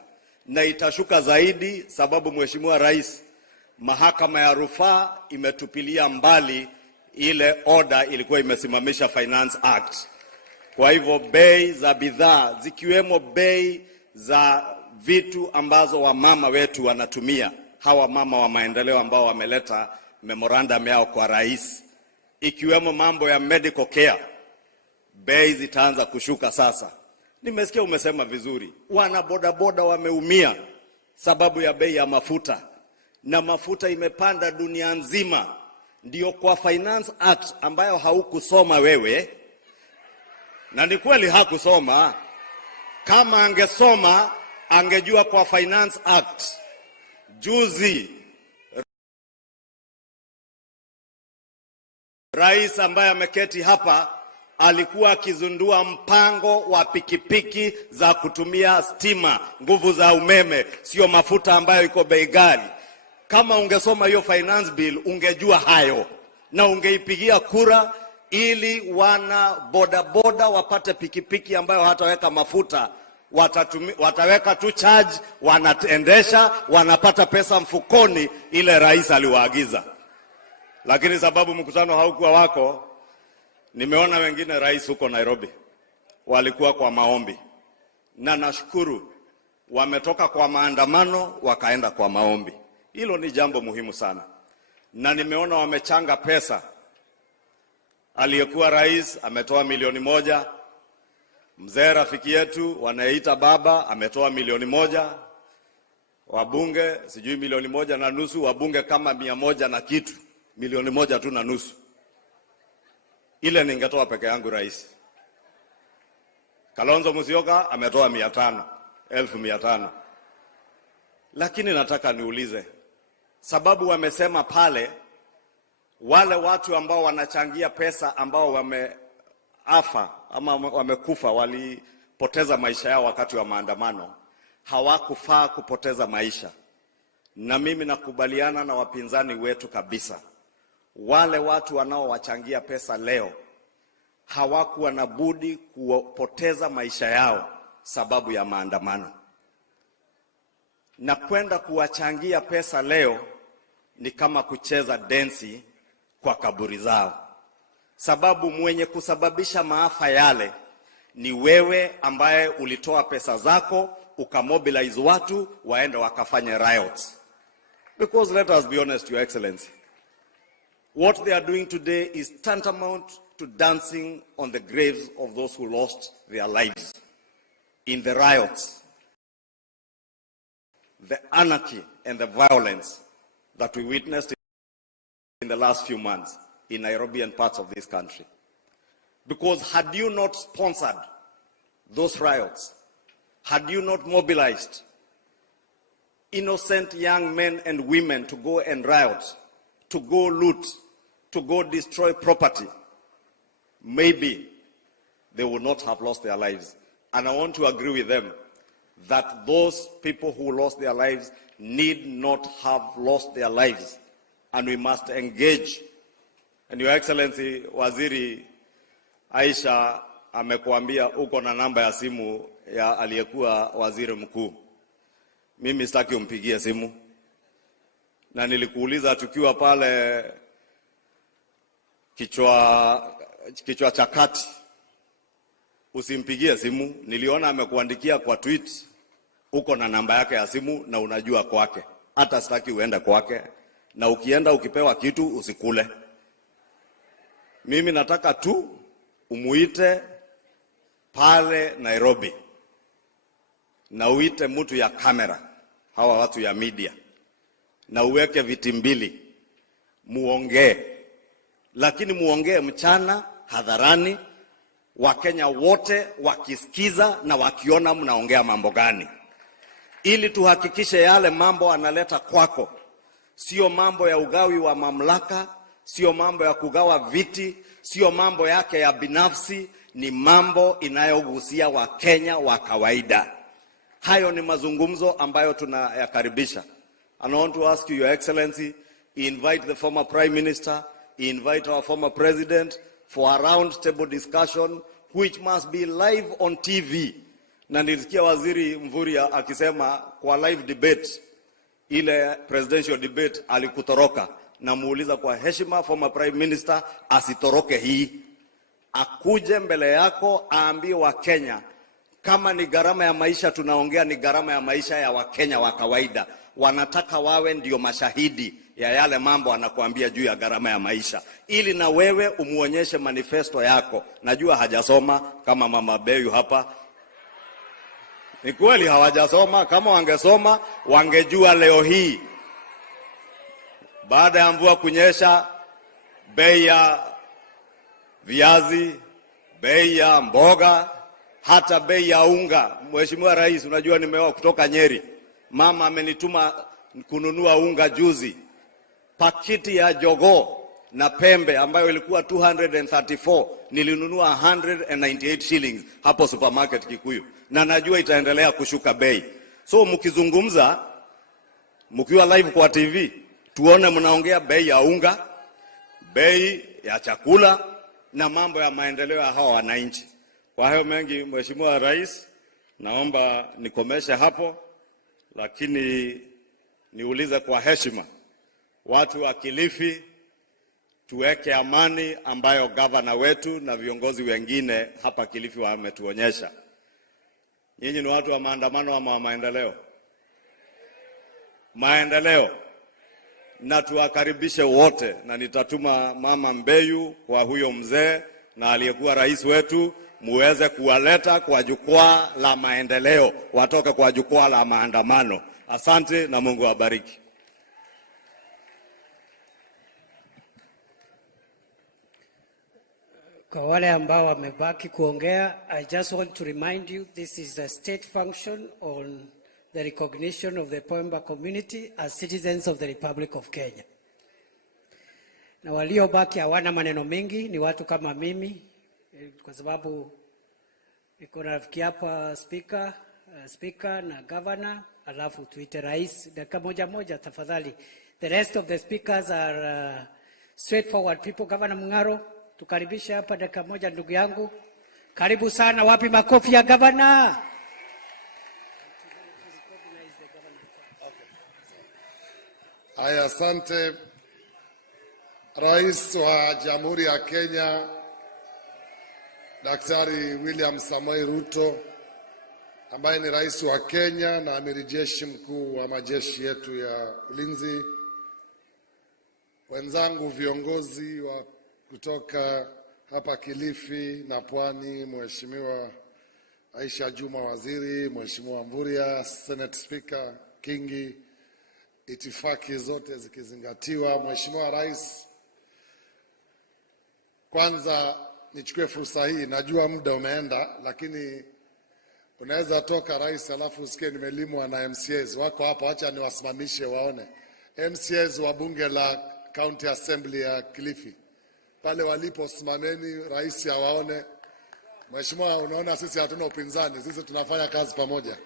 na itashuka zaidi, sababu Mheshimiwa Rais, mahakama ya rufaa imetupilia mbali ile order ilikuwa imesimamisha Finance Act. Kwa hivyo bei za bidhaa zikiwemo bei za vitu ambazo wamama wetu wanatumia, hawa mama wa maendeleo ambao wameleta memorandum yao kwa rais, ikiwemo mambo ya medical care, bei zitaanza kushuka sasa. Nimesikia umesema vizuri, wana bodaboda wameumia sababu ya bei ya mafuta, na mafuta imepanda dunia nzima. Ndio kwa Finance Act ambayo haukusoma wewe, na ni kweli hakusoma. Kama angesoma angejua kwa Finance Act juzi rais ambaye ameketi hapa alikuwa akizundua mpango wa pikipiki za kutumia stima, nguvu za umeme, sio mafuta ambayo iko bei ghali. Kama ungesoma hiyo Finance Bill ungejua hayo na ungeipigia kura ili wana bodaboda wapate pikipiki ambayo hataweka mafuta, wataweka tu charge, wanaendesha, wanapata pesa mfukoni ile rais aliwaagiza. Lakini sababu mkutano haukuwa wako, nimeona wengine rais huko Nairobi walikuwa kwa maombi, na nashukuru wametoka kwa maandamano wakaenda kwa maombi. Hilo ni jambo muhimu sana. Na nimeona wamechanga pesa. Aliyekuwa rais ametoa 1,000,000. Mzee rafiki yetu wanaita baba ametoa 1,000,000. Wabunge sijui 1,150,000, wabunge kama 100 na kitu, 1,100,000 tu na nusu. Ile ningetoa peke yangu rais. Kalonzo Musyoka ametoa 1,500. Lakini nataka niulize, sababu wamesema pale wale watu ambao wanachangia pesa ambao wameafa ama wamekufa, walipoteza maisha yao wakati wa maandamano, hawakufaa kupoteza maisha. Na mimi nakubaliana na wapinzani wetu kabisa. Wale watu wanaowachangia pesa leo hawakuwa na budi kupoteza maisha yao sababu ya maandamano. Na kwenda kuwachangia pesa leo ni kama kucheza densi kwa kaburi zao, sababu mwenye kusababisha maafa yale ni wewe ambaye ulitoa pesa zako ukamobilize watu waende wakafanye riots. Because let us be honest, Your Excellency, what they are doing today is tantamount to dancing on the graves of those who lost their lives in the riots, the anarchy and the violence that we witnessed in the last few months in Nairobi and parts of this country. Because had you not sponsored those riots, had you not mobilized innocent young men and women to go and riot, to go loot, to go destroy property, maybe they would not have lost their lives. And I want to agree with them that those people who lost their lives need not have lost their lives. And we must engage. And Your Excellency, Waziri Aisha amekuambia uko na namba ya simu ya aliyekuwa waziri mkuu. Mimi sitaki umpigie simu. Na nilikuuliza tukiwa pale kichwa cha kati, usimpigie simu. Niliona amekuandikia kwa tweet uko na namba yake ya simu na unajua kwake. Hata sitaki uende kwake, na ukienda ukipewa kitu usikule. Mimi nataka tu umuite pale Nairobi na uite mtu ya kamera, hawa watu ya media, na uweke viti mbili muongee. Lakini muongee mchana hadharani, Wakenya wote wakisikiza na wakiona mnaongea mambo gani, ili tuhakikishe yale mambo analeta kwako sio mambo ya ugawi wa mamlaka, sio mambo ya kugawa viti, sio mambo yake ya binafsi, ni mambo inayogusia Wakenya wa kawaida. Hayo ni mazungumzo ambayo tunayakaribisha. And I want to ask you, Your Excellency, invite the former Prime Minister, invite our former President for a round table discussion which must be live on TV. Na nilisikia Waziri Mvurya akisema kwa live debate, ile presidential debate alikutoroka. Na muuliza kwa heshima former Prime Minister asitoroke hii. Akuje mbele yako aambie Wakenya kama ni gharama ya maisha tunaongea, ni gharama ya maisha ya Wakenya wa kawaida. Wanataka wawe ndio mashahidi ya yale mambo anakuambia juu ya gharama ya maisha, ili na wewe umuonyeshe manifesto yako. Najua hajasoma kama Mama Beyu hapa. Ni kweli hawajasoma. Kama wangesoma wangejua leo hii baada ya mvua kunyesha, bei ya viazi, bei ya mboga, hata bei ya unga. Mheshimiwa Rais, unajua nimeoa kutoka Nyeri. Mama amenituma kununua unga juzi. Pakiti ya jogoo na pembe ambayo ilikuwa 234 nilinunua 198 shillings hapo supermarket Kikuyu. Na najua itaendelea kushuka bei. So mkizungumza, mkiwa live kwa TV, tuone mnaongea bei ya unga, bei ya chakula na mambo ya maendeleo ya hawa wananchi. Kwa hayo mengi, Mheshimiwa Rais, naomba nikomeshe hapo, lakini niulize kwa heshima watu wa Kilifi, tuweke amani ambayo gavana wetu na viongozi wengine hapa Kilifi wametuonyesha. Nyinyi ni watu wa maandamano ama maendeleo? Maendeleo. Na tuwakaribishe wote, na nitatuma Mama Mbeyu kwa huyo mzee na aliyekuwa rais wetu, muweze kuwaleta kwa jukwaa la maendeleo, watoke kwa jukwaa la maandamano. Asante na Mungu awabariki. Kwa wale ambao wamebaki kuongea, I just want to remind you this is a state function on the recognition of the Pemba community as citizens of the Republic of Kenya. Na waliobaki hawana maneno mengi, ni watu kama mimi, kwa sababu niko na rafiki hapa speaker na governor, alafu tuite rais. Dakika moja moja tafadhali. The rest of the speakers are straightforward people. Governor Mungaro, tukaribishe hapa dakika moja ndugu yangu. Karibu sana. Wapi makofi ya governor? Aya, asante. Rais wa Jamhuri ya Kenya Daktari William Samoei Ruto, ambaye ni rais wa Kenya na amiri jeshi mkuu wa majeshi yetu ya ulinzi, wenzangu viongozi wa kutoka hapa Kilifi na Pwani, Mheshimiwa Aisha Juma Waziri, Mheshimiwa Mvurya, Senate Speaker Kingi, itifaki zote zikizingatiwa, Mheshimiwa Rais, kwanza nichukue fursa hii, najua muda umeenda, lakini unaweza toka rais alafu usikie nimelimwa na MCAs wako hapa, acha niwasimamishe waone. MCAs wa bunge la County Assembly ya Kilifi pale walipo, simameni, rais awaone. Mheshimiwa, unaona sisi hatuna upinzani, sisi tunafanya kazi pamoja.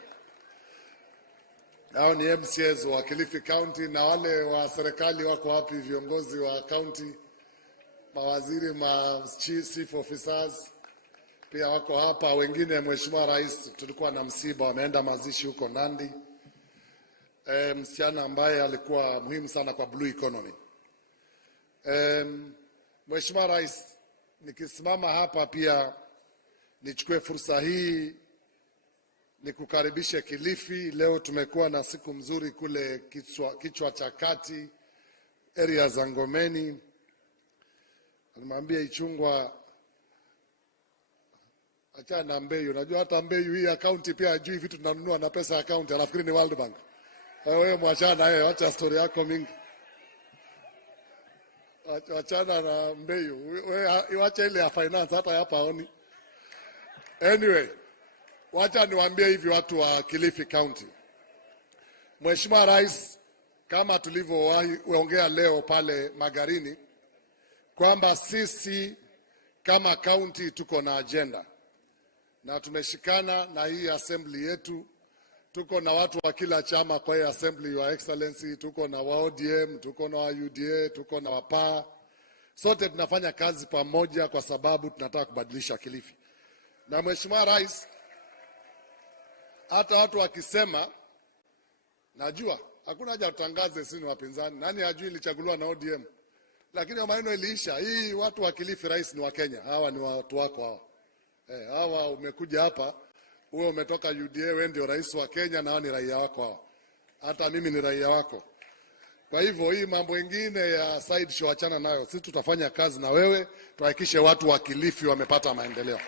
Hao ni MCAs wa Kilifi County, na wale wa serikali wako wapi? Viongozi wa county, mawaziri, chief officers pia wako hapa. Wengine, Mheshimiwa Rais, tulikuwa na msiba, wameenda mazishi huko Nandi. Msichana ambaye alikuwa muhimu sana kwa blue economy. Mheshimiwa Rais, nikisimama hapa pia nichukue fursa hii nikukaribishe Kilifi. Leo tumekuwa na siku mzuri kule kichwa cha kati, area za Ngomeni. Nimwambia Ichungwa acha na Mbeyu. Unajua hata Mbeyu hii akaunti pia hajui vitu tunanunua na pesa ya akaunti, anafikiri ni World Bank. Wewe mwachana yeye, acha story yako mingi. Achana na Mbeyu. Wewe acha ile ya finance, hata hapa haoni. Anyway, wacha niwaambie hivi watu wa Kilifi County. Mheshimiwa Rais, kama tulivyoongea leo pale Magarini, kwamba sisi kama county tuko na agenda na tumeshikana na hii assembly yetu. Tuko na watu wa kila chama kwa hii assembly, Your Excellency, tuko na wa ODM, tuko na wa UDA, tuko na wa PA. Sote tunafanya kazi pamoja kwa sababu tunataka kubadilisha Kilifi. Na Mheshimiwa Rais, hata watu wakisema, najua hakuna haja tutangaze sisi ni wapinzani. Nani hajui ilichaguliwa na ODM? Lakini maneno iliisha. Hii watu wa Kilifi, Rais, ni wa Kenya. Hawa ni watu wako hawa. Hawa umekuja hapa, wewe umetoka UDA, wewe ndio rais wa Kenya na hawa ni raia wako hawa. Hata mimi ni raia wako. Kwa hivyo hii mambo mengine ya side show achana nayo. Sisi tutafanya kazi na wewe, tuhakikishe watu wa Kilifi wamepata maendeleo.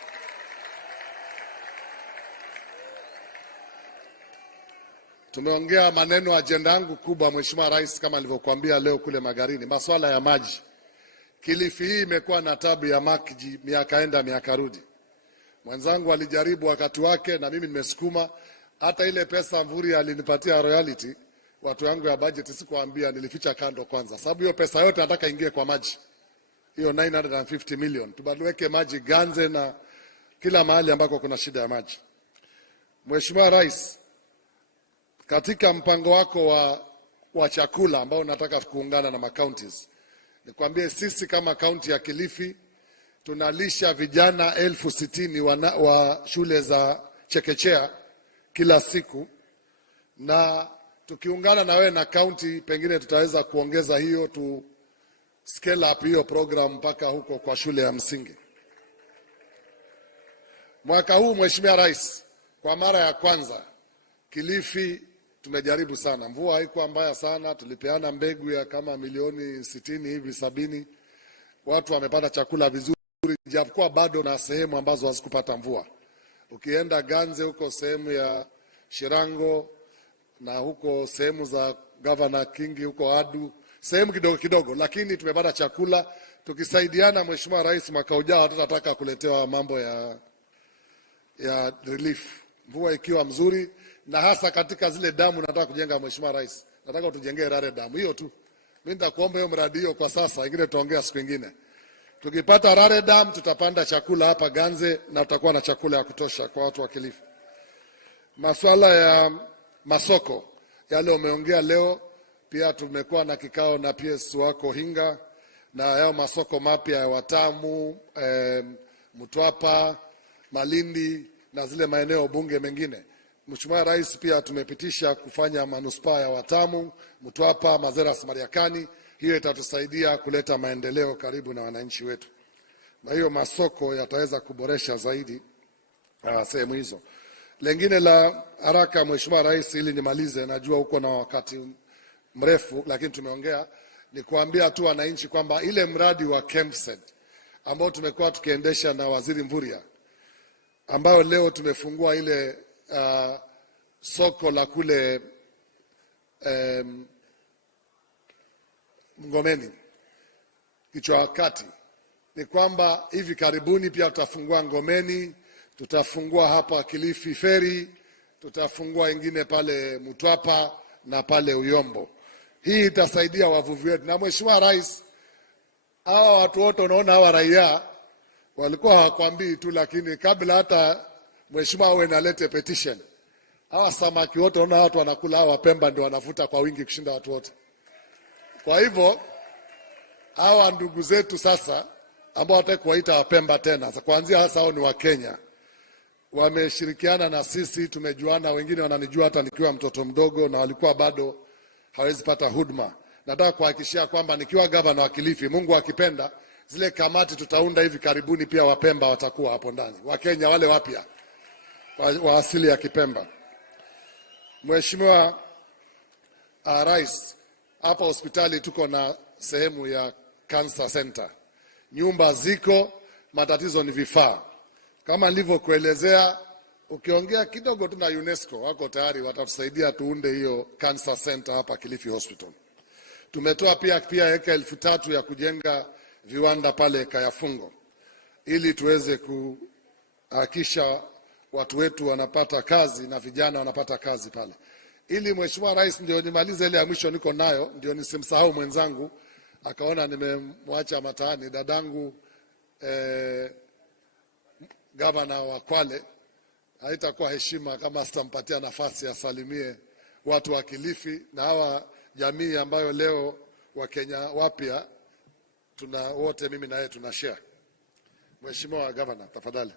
Tumeongea maneno, agenda yangu kubwa Mheshimiwa Rais, kama nilivyokuambia leo kule Magarini, masuala ya maji. Kilifi hii imekuwa na tabu ya maji miaka enda miaka rudi. Mwenzangu alijaribu wakati wake na mimi nimesukuma. Hata ile pesa Mvurya alinipatia royalty, watu wangu ya budget sikuambia, nilificha kando kwanza. Sababu hiyo pesa yote nataka ingie kwa maji. Hiyo 950 million. Tubadilike maji Ganze na kila mahali ambako kuna shida ya maji. Mheshimiwa Rais, katika mpango wako wa chakula ambao nataka kuungana na counties, nikwambie sisi kama kaunti ya Kilifi tunalisha vijana 60,000 wa shule za chekechea kila siku, na tukiungana na wewe na kaunti pengine tutaweza kuongeza hiyo, tu scale up hiyo program mpaka huko kwa shule ya msingi. Mwaka huu Mheshimiwa Rais, kwa mara ya kwanza Kilifi tumejaribu sana. Mvua haikuwa mbaya sana, tulipeana mbegu ya kama milioni 60 hivi 70. Watu wamepata chakula vizuri, japokuwa bado na sehemu ambazo hazikupata mvua. Ukienda Ganze huko sehemu ya Shirango na huko sehemu za Governor Kingi huko Adu, sehemu kidogo kidogo, lakini tumepata chakula. Tukisaidiana Mheshimiwa Rais, mwaka ujao tutataka kuletewa mambo ya relief. Mvua ikiwa mzuri, na hasa katika zile damu nataka kujenga Mheshimiwa Rais. Nataka utujengee Rare damu. Hiyo tu. Mimi nitakuomba hiyo mradi hiyo kwa sasa, ingine tutaongea siku nyingine. Tukipata Rare dam tutapanda chakula hapa Ganze na tutakuwa na chakula ya kutosha kwa watu wa Kilifi. Masuala ya masoko yale umeongea leo, pia tumekuwa na kikao na PS wako Hinga na yao masoko mapya ya Watamu, Mtwapa, Malindi na zile maeneo bunge mengine. Mheshimiwa Rais, pia tumepitisha kufanya manuspaa ya Watamu, Mtwapa, Mazeras, Mariakani. Hiyo itatusaidia kuleta maendeleo karibu na wananchi wetu. Na hiyo masoko yataweza kuboresha zaidi sehemu hizo. Lengine la haraka, Mheshimiwa Rais, ili nimalize, najua uko na wakati mrefu, lakini tumeongea, ni kuambia tu wananchi kwamba ile mradi wa KEMSED ambao tumekuwa tukiendesha na Waziri Mvurya, ambao leo tumefungua ile soko la kule Ngomeni kichwa wakati, ni kwamba hivi karibuni pia tutafungua Ngomeni, tutafungua hapa Kilifi Ferry, tutafungua ingine pale Mtwapa na pale Uyombo. Hii itasaidia wavuvi wetu. Na Mheshimiwa Rais, hawa watu wote unaona, hawa raia walikuwa hawakwambii tu, lakini kabla hata Mheshimiwa awe nalete petition, hawa samaki wote unaona watu wanakula, hawa Pemba ndio wanavuta kwa wingi kushinda watu wote. Kwa hivyo hawa ndugu zetu sasa ambao wataka kuwaita Wapemba tena, kuanzia hasa hao ni wa Kenya, wameshirikiana na sisi, tumejuana, wengine wananijua hata nikiwa mtoto mdogo na walikuwa bado hawezi pata huduma. Nataka kuhakikishia kwamba nikiwa gavana wa Kilifi, Mungu akipenda, zile kamati tutaunda hivi karibuni, pia Wapemba watakuwa hapo ndani, Wakenya wale wapya wa asili ya Kipemba. Mheshimiwa Rais, hapa hospitali tuko na sehemu ya cancer center. Nyumba ziko, matatizo ni vifaa. Kama nilivyokuelezea, ukiongea kidogo tu na UNESCO, wako tayari watatusaidia tuunde hiyo cancer center hapa Kilifi Hospital. Tumetoa pia eka 3,000 ya kujenga viwanda pale Kayafungo, ili tuweze kuhakikisha watu wetu wanapata kazi na vijana wanapata kazi pale. Ili Mheshimiwa Rais, ndio nimalize ile ya mwisho niko nayo, ndio nisimsahau mwenzangu akaona nimemwacha mataani, dadangu gavana wa Kwale. Haitakuwa heshima kama sitampatia nafasi asalimie watu wa Kilifi na hawa jamii ambayo leo Wakenya wapya tuna wote, mimi na yeye tuna share. Mheshimiwa Gavana, tafadhali.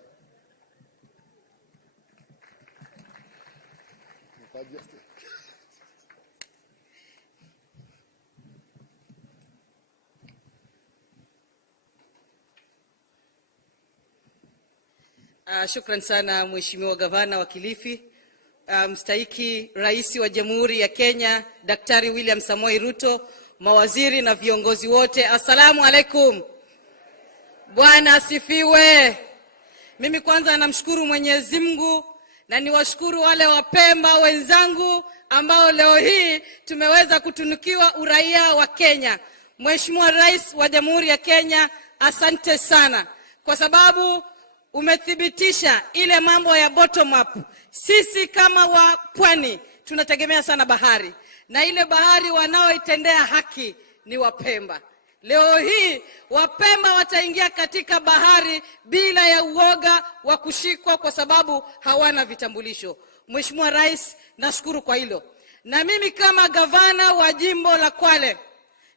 Shukran sana Mheshimiwa Gavana wa Kilifi. Mstahiki Rais wa Jamhuri ya Kenya Daktari William Samoei Ruto, mawaziri na viongozi wote, assalamu alaikum. Bwana asifiwe. Mimi kwanza namshukuru Mwenyezi Mungu na niwashukuru wale Wapemba wenzangu ambao leo hii tumeweza kutunukiwa uraia wa Kenya. Mheshimiwa Rais wa Jamhuri ya Kenya, asante sana kwa sababu umethibitisha ile mambo ya bottom up. Sisi kama wa pwani tunategemea sana bahari, na ile bahari wanaoitendea haki ni Wapemba. Leo hii Wapemba wataingia katika bahari bila ya uoga wa kushikwa kwa sababu hawana vitambulisho. Mheshimiwa Rais, nashukuru kwa hilo. Na mimi kama gavana wa jimbo la Kwale,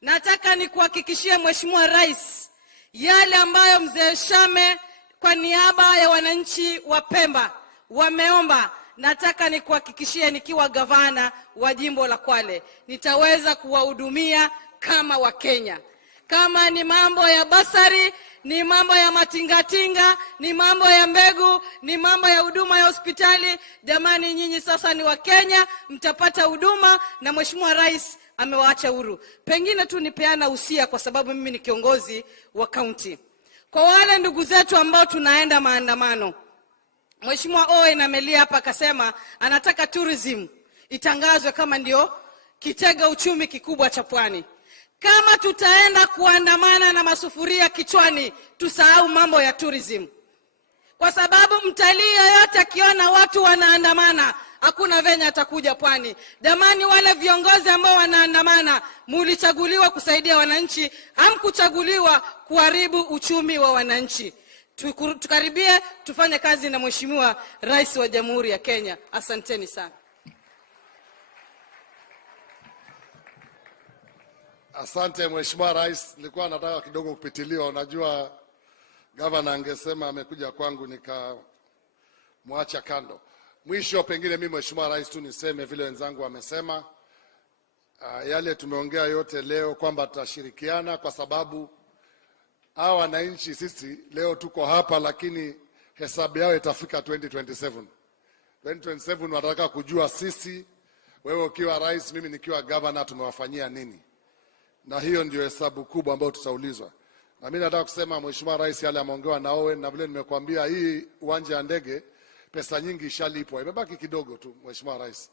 nataka nikuhakikishie Mheshimiwa Rais, yale ambayo mzee Shame kwa niaba ya wananchi wa Pemba wameomba, nataka nikuhakikishie nikiwa gavana wa jimbo la Kwale nitaweza kuwahudumia kama Wakenya. Kama ni mambo ya basari, ni mambo ya matingatinga, ni mambo ya mbegu, ni mambo ya huduma ya hospitali, jamani nyinyi sasa ni Wakenya, mtapata huduma na Mheshimiwa Rais amewaacha huru. Pengine tu nipeana usia kwa sababu mimi ni kiongozi wa kaunti. Kwa wale ndugu zetu ambao tunaenda maandamano, Mheshimiwa Owen amelia hapa akasema anataka tourism itangazwe kama ndio kitega uchumi kikubwa cha pwani. Kama tutaenda kuandamana na masufuria kichwani, tusahau mambo ya tourism. Kwa sababu mtalii yote akiona watu wanaandamana, hakuna venye atakuja pwani. Jamani, wale viongozi ambao wanaandamana, mulichaguliwa kusaidia wananchi, hamkuchaguliwa kuharibu uchumi wa wananchi. Tukaribie tufanye kazi na Mheshimiwa Rais wa Jamhuri ya Kenya. Asanteni sana. Asante Mheshimiwa Rais, nilikuwa nataka kidogo kupitiliwa. Unajua gavana angesema amekuja kwangu nikamwacha kando. Mwisho pengine mimi Mheshimiwa Rais tu niseme vile wenzangu wamesema, yale tumeongea yote leo kwamba tutashirikiana, kwa sababu hawa wananchi sisi leo tuko hapa, lakini hesabu yao itafika 2027. 2027 wanataka kujua sisi, wewe ukiwa rais, mimi nikiwa governor, tumewafanyia nini, na hiyo ndio hesabu kubwa ambayo tutaulizwa. Na mimi nataka kusema Mheshimiwa Rais, yale ameongewa na Owen, na vile nimekuambia, hii uwanja wa ndege pesa nyingi ishalipwa, imebaki kidogo tu. Mheshimiwa Rais,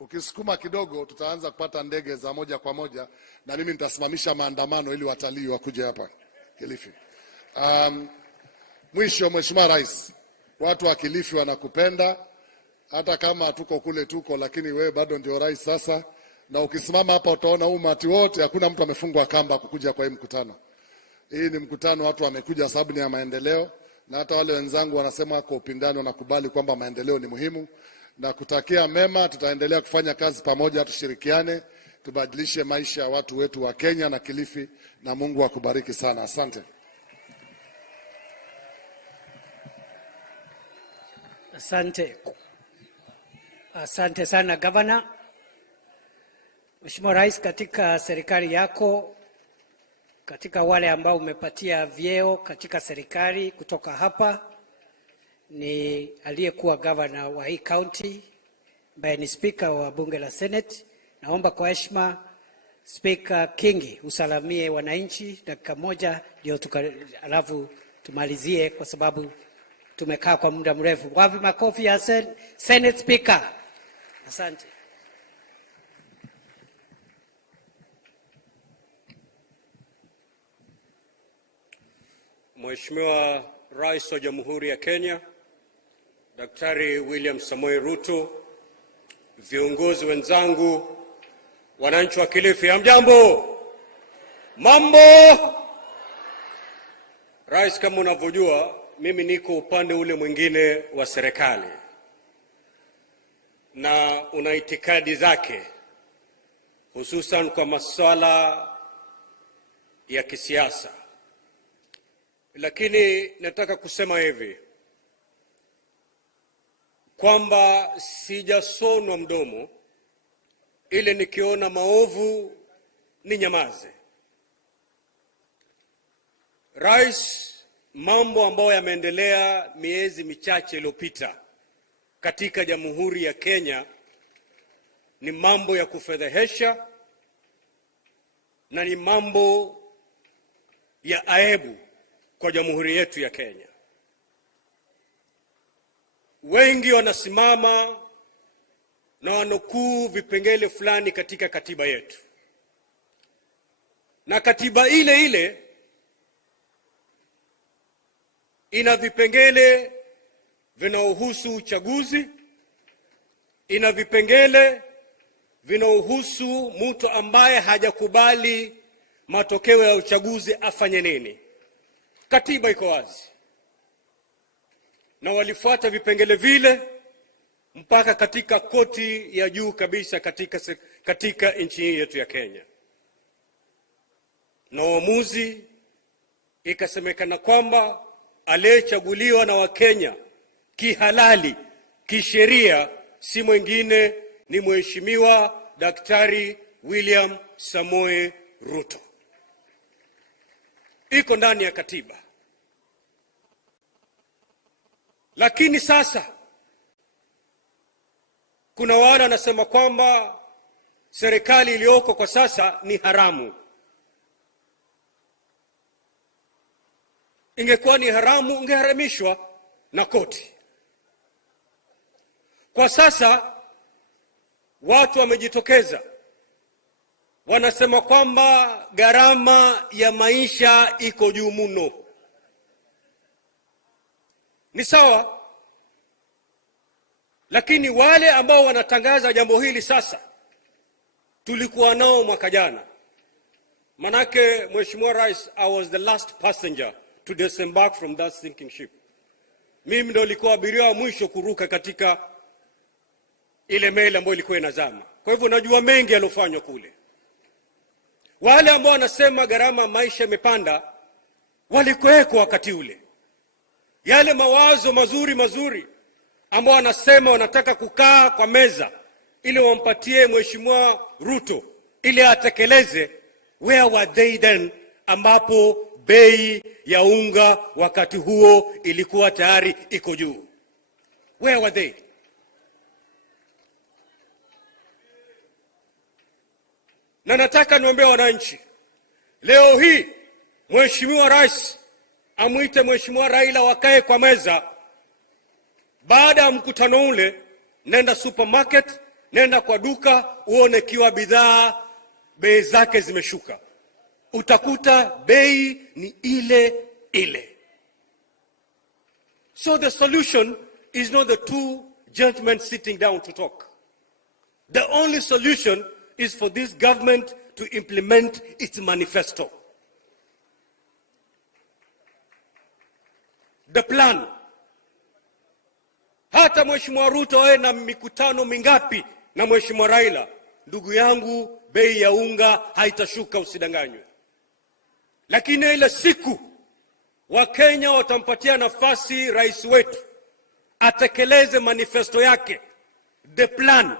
ukisukuma kidogo tutaanza kupata ndege za moja kwa moja, na mimi nitasimamisha maandamano ili watalii wakuje hapa Kilifi. Mwisho, Mheshimiwa Rais, watu wa Kilifi wanakupenda, hata kama tuko kule tuko, lakini wewe bado ndio rais sasa, na ukisimama hapa utaona umati wote, hakuna mtu amefungwa kamba kukuja kwa hii mkutano. Hii ni mkutano watu wamekuja sababu ni ya maendeleo, na hata wale wenzangu wanasema kwa upindani wanakubali kwamba maendeleo ni muhimu, na kutakia mema. Tutaendelea kufanya kazi pamoja, tushirikiane, tubadilishe maisha ya watu wetu wa Kenya na Kilifi, na Mungu akubariki sana. Asante. Asante. Asante sana Governor. Mheshimiwa Rais, katika serikali yako, katika wale ambao umepatia vyeo katika serikali kutoka hapa, ni aliyekuwa governor wa hii county ambaye ni speaker wa bunge la Senate. Naomba kwa heshima Speaker Kingi usalamie wananchi dakika moja, ndio alafu tumalizie kwa sababu tumekaa kwa muda mrefu. Wapi makofi ya Senate Speaker? Asante. Mheshimiwa Rais wa Jamhuri ya Kenya, Daktari William Samoei Ruto, viongozi wenzangu, wananchi wa Kilifi, hamjambo? Mambo? Rais, kama unavyojua, mimi niko upande ule mwingine wa serikali na una itikadi zake, hususan kwa masuala ya kisiasa. Lakini nataka kusema hivi kwamba sijasonwa mdomo ile nikiona maovu ni nyamaze. Rais, mambo ambayo yameendelea miezi michache iliyopita katika Jamhuri ya Kenya ni mambo ya kufedhehesha na ni mambo ya aibu kwa Jamhuri yetu ya Kenya. Wengi wanasimama na wanukuu vipengele fulani katika katiba yetu, na katiba ile ile ina vipengele vinaohusu uchaguzi, ina vipengele vinaohusu mtu ambaye hajakubali matokeo ya uchaguzi afanye nini. Katiba iko wazi, na walifuata vipengele vile mpaka katika koti ya juu kabisa katika nchi yetu ya Kenya, na uamuzi ikasemekana kwamba aliyechaguliwa na Wakenya kihalali kisheria si mwingine ni Mheshimiwa Daktari William Samoei Ruto. Iko ndani ya katiba. Lakini sasa kuna wale wanasema kwamba serikali iliyoko kwa sasa ni haramu. Ingekuwa ni haramu, ingeharamishwa na koti. Kwa sasa watu wamejitokeza, wanasema kwamba gharama ya maisha iko juu mno. Ni sawa, lakini wale ambao wanatangaza jambo hili sasa tulikuwa nao mwaka jana. Manake, Mheshimiwa Rais, I was the last passenger to disembark from that sinking ship. Mimi ndo nilikuwa abiria wa mwisho kuruka katika ile meli ambayo ilikuwa inazama. Kwa hivyo najua mengi yalofanywa kule. Wale ambao wanasema gharama maisha imepanda walikuweko wakati ule. Yale mawazo mazuri ambao wanasema wanataka kukaa kwa meza ili wampatie Mheshimiwa Ruto ili atekeleze, where were they then, ambapo bei ya unga wakati huo ilikuwa tayari iko juu? Where were they? Na nataka niombe wananchi, leo hii Mheshimiwa Rais amuite Mheshimiwa Raila wakae kwa meza. Baada ya mkutano ule, nenda supermarket, nenda kwa duka, uone kiwa bidhaa bei zake zimeshuka. Utakuta bei ni ile ile. So the solution is not the two gentlemen sitting down to talk. The only solution is for this government to implement its manifesto. The plan. Hata Mheshimiwa Ruto awe na mikutano mingapi na Mheshimiwa Raila, ndugu yangu, bei ya unga haitashuka, usidanganywe. Lakini ile siku Wakenya watampatia nafasi rais wetu atekeleze manifesto yake, the plan,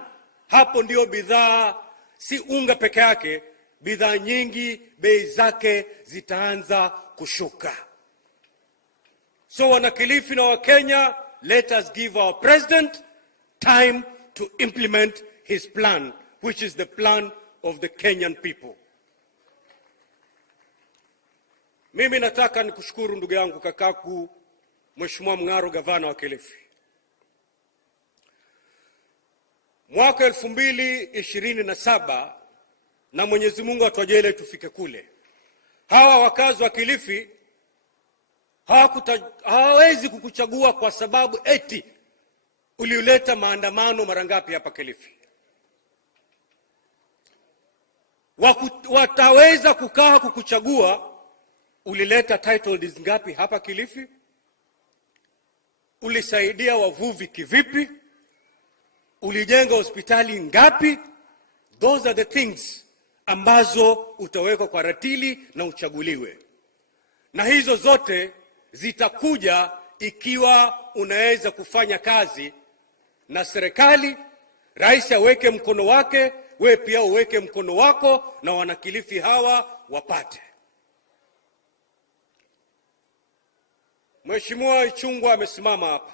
hapo ndio bidhaa, si unga peke yake, bidhaa nyingi bei zake zitaanza kushuka. So wanakilifi na Wakenya, let us give our president time to implement his plan, which is the plan of the Kenyan people. Mimi nataka nikushukuru ndugu yangu kakaku Mheshimiwa Mng'aro, gavana wa Kilifi. Mwaka 2027 na Mwenyezi Mungu atujalie tufike kule. Hawa wakazi wa Kilifi hawawezi kukuchagua kwa sababu eti uliuleta maandamano mara ngapi hapa Kilifi. Wataweza kukaa kukuchagua ulileta title deeds ngapi hapa Kilifi, ulisaidia wavuvi kivipi, ulijenga hospitali ngapi. Those are the things ambazo utaweka kwa ratili na uchaguliwe. Na hizo zote zitakuja ikiwa unaweza kufanya kazi na serikali, rais aweke mkono wake, wewe pia uweke mkono wako, na wanakilifi hawa wapate. Mheshimiwa Ichung'wah amesimama hapa.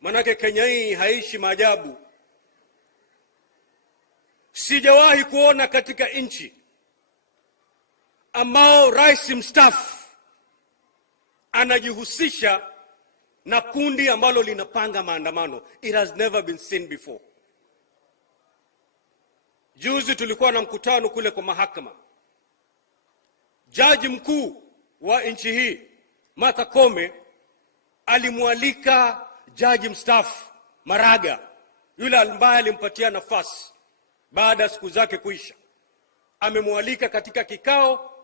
Manake Kenya hii haishi maajabu. Sijawahi kuona katika nchi ambao rais mstaafu anajihusisha na kundi ambalo linapanga maandamano. It has never been seen before. Juzi tulikuwa na mkutano kule kwa mahakama. Jaji mkuu wa nchi hii Martha Koome alimwalika jaji mstaafu Maraga, yule ambaye alimpatia nafasi baada ya siku zake kuisha. Amemwalika katika kikao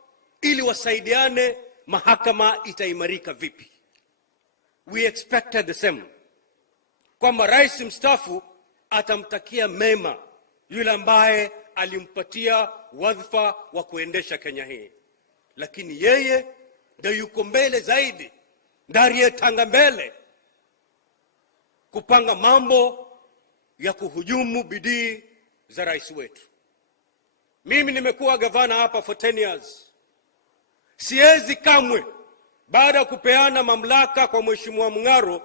ili wasaidiane mahakama itaimarika vipi. We expected the same, kwamba rais mstaafu atamtakia mema yule ambaye alimpatia wadhifa wa kuendesha Kenya hii. Lakini yeye ndio yuko mbele zaidi, ndariye tanga mbele kupanga mambo ya kuhujumu bidii za rais wetu. Mimi nimekuwa gavana hapa for 10 years. Siwezi kamwe, baada ya kupeana mamlaka kwa Mheshimiwa Mng'aro,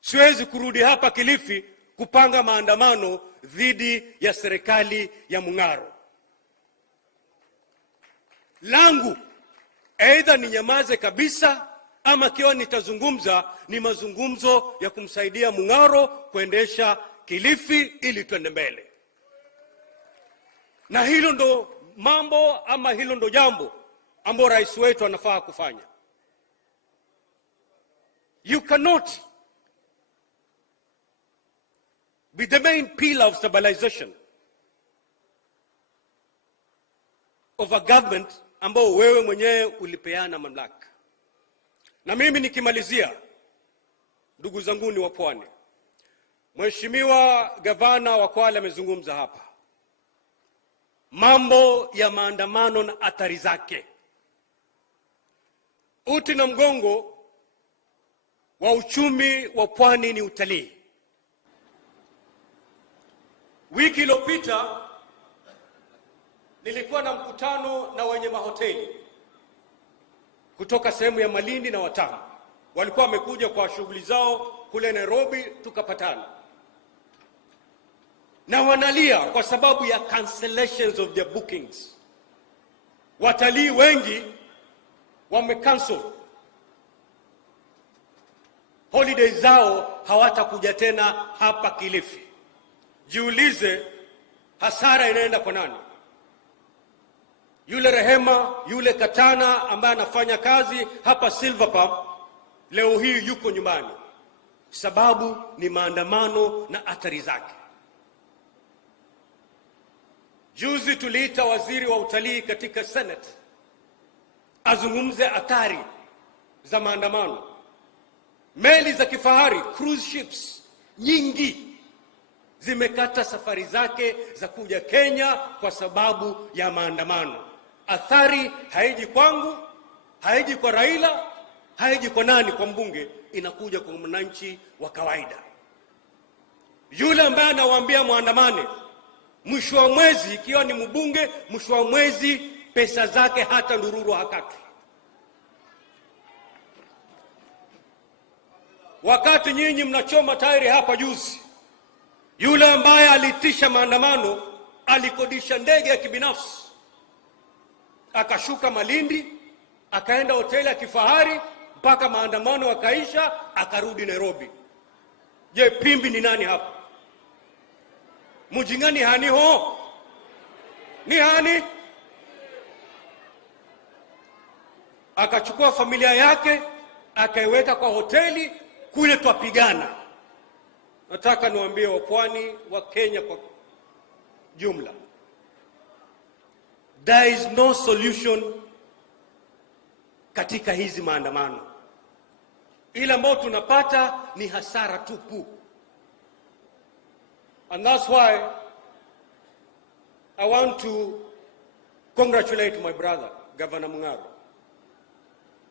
siwezi kurudi hapa Kilifi kupanga maandamano dhidi ya serikali ya Mng'aro. Langu aidha ninyamaze kabisa, ama kiwa nitazungumza ni mazungumzo ya kumsaidia Mng'aro kuendesha Kilifi ili tuende mbele. Na hilo ndo mambo, ama hilo ndo jambo ambalo rais wetu anafaa kufanya. You cannot be the main pillar of stabilization of a government ambao wewe mwenyewe ulipeana mamlaka. Na mimi nikimalizia, ndugu zangu ni wa Pwani, Mheshimiwa gavana wa Kwale amezungumza hapa mambo ya maandamano na athari zake. Uti na mgongo wa uchumi wa Pwani ni utalii. Wiki iliyopita nilikuwa na mkutano na wenye mahoteli kutoka sehemu ya Malindi na Watamu. Walikuwa wamekuja kwa shughuli zao kule Nairobi, tukapatana. na wanalia kwa sababu ya cancellations of their bookings. Watalii wengi wamecancel holidays zao, hawatakuja tena hapa Kilifi. Jiulize, hasara inaenda kwa nani? Yule Rehema, yule Katana ambaye anafanya kazi hapa Silver Pump, leo hii yuko nyumbani. Sababu ni maandamano na athari zake. Juzi tuliita waziri wa utalii katika Senate azungumze athari za maandamano. Meli za kifahari, cruise ships nyingi zimekata safari zake za kuja Kenya kwa sababu ya maandamano. Athari haiji kwangu, haiji kwa Raila, haiji kwa nani, kwa mbunge, inakuja kwa mwananchi wa kawaida. Yule ambaye anawaambia muandamane, mwisho wa mwezi, ikiwa ni mbunge, mwisho wa mwezi pesa zake hata ndururu hakati. Wakati nyinyi mnachoma tairi hapa juzi, yule ambaye alitisha maandamano alikodisha ndege ya kibinafsi, akashuka Malindi, akaenda hoteli ya kifahari mpaka maandamano akaisha, akarudi Nairobi. Je, pimbi ni nani hapa? Mujingani hani ho? Ni hani? Akachukua familia yake, akaiweka kwa hoteli kule, twapigana. Nataka niwaambie wapwani wa Kenya kwa jumla, there is no solution katika hizi maandamano. Ile ambayo tunapata ni hasara tupu. And that's why I want to congratulate my brother, Governor Mung'aro.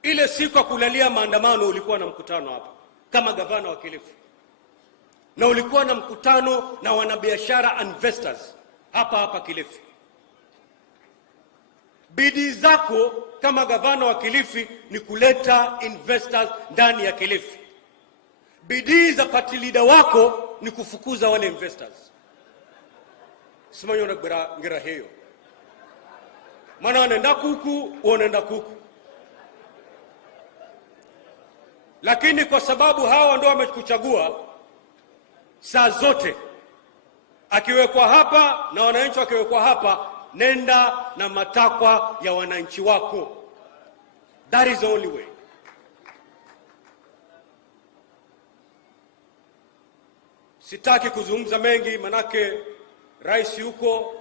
Ile siku ya kulalia maandamano ulikuwa na mkutano hapa kama gavana wa Kilifi. Na ulikuwa na mkutano na wanabiashara investors hapa Kilifi. Bidii zako kama gavana wa Kilifi ni kuleta investors ndani ya Kilifi. Bidii za party leader wako ni kufukuza wale investors. Simanyo na ngira hiyo. Maana wanaenda kuku, wanaenda kuku. Lakini kwa sababu hawa ndio wamekuchagua, saa zote akiwekwa hapa na wananchi wakiwekwa hapa, nenda na matakwa ya wananchi wako. That is the only way. Sitaki kuzungumza mengi, manake rais yuko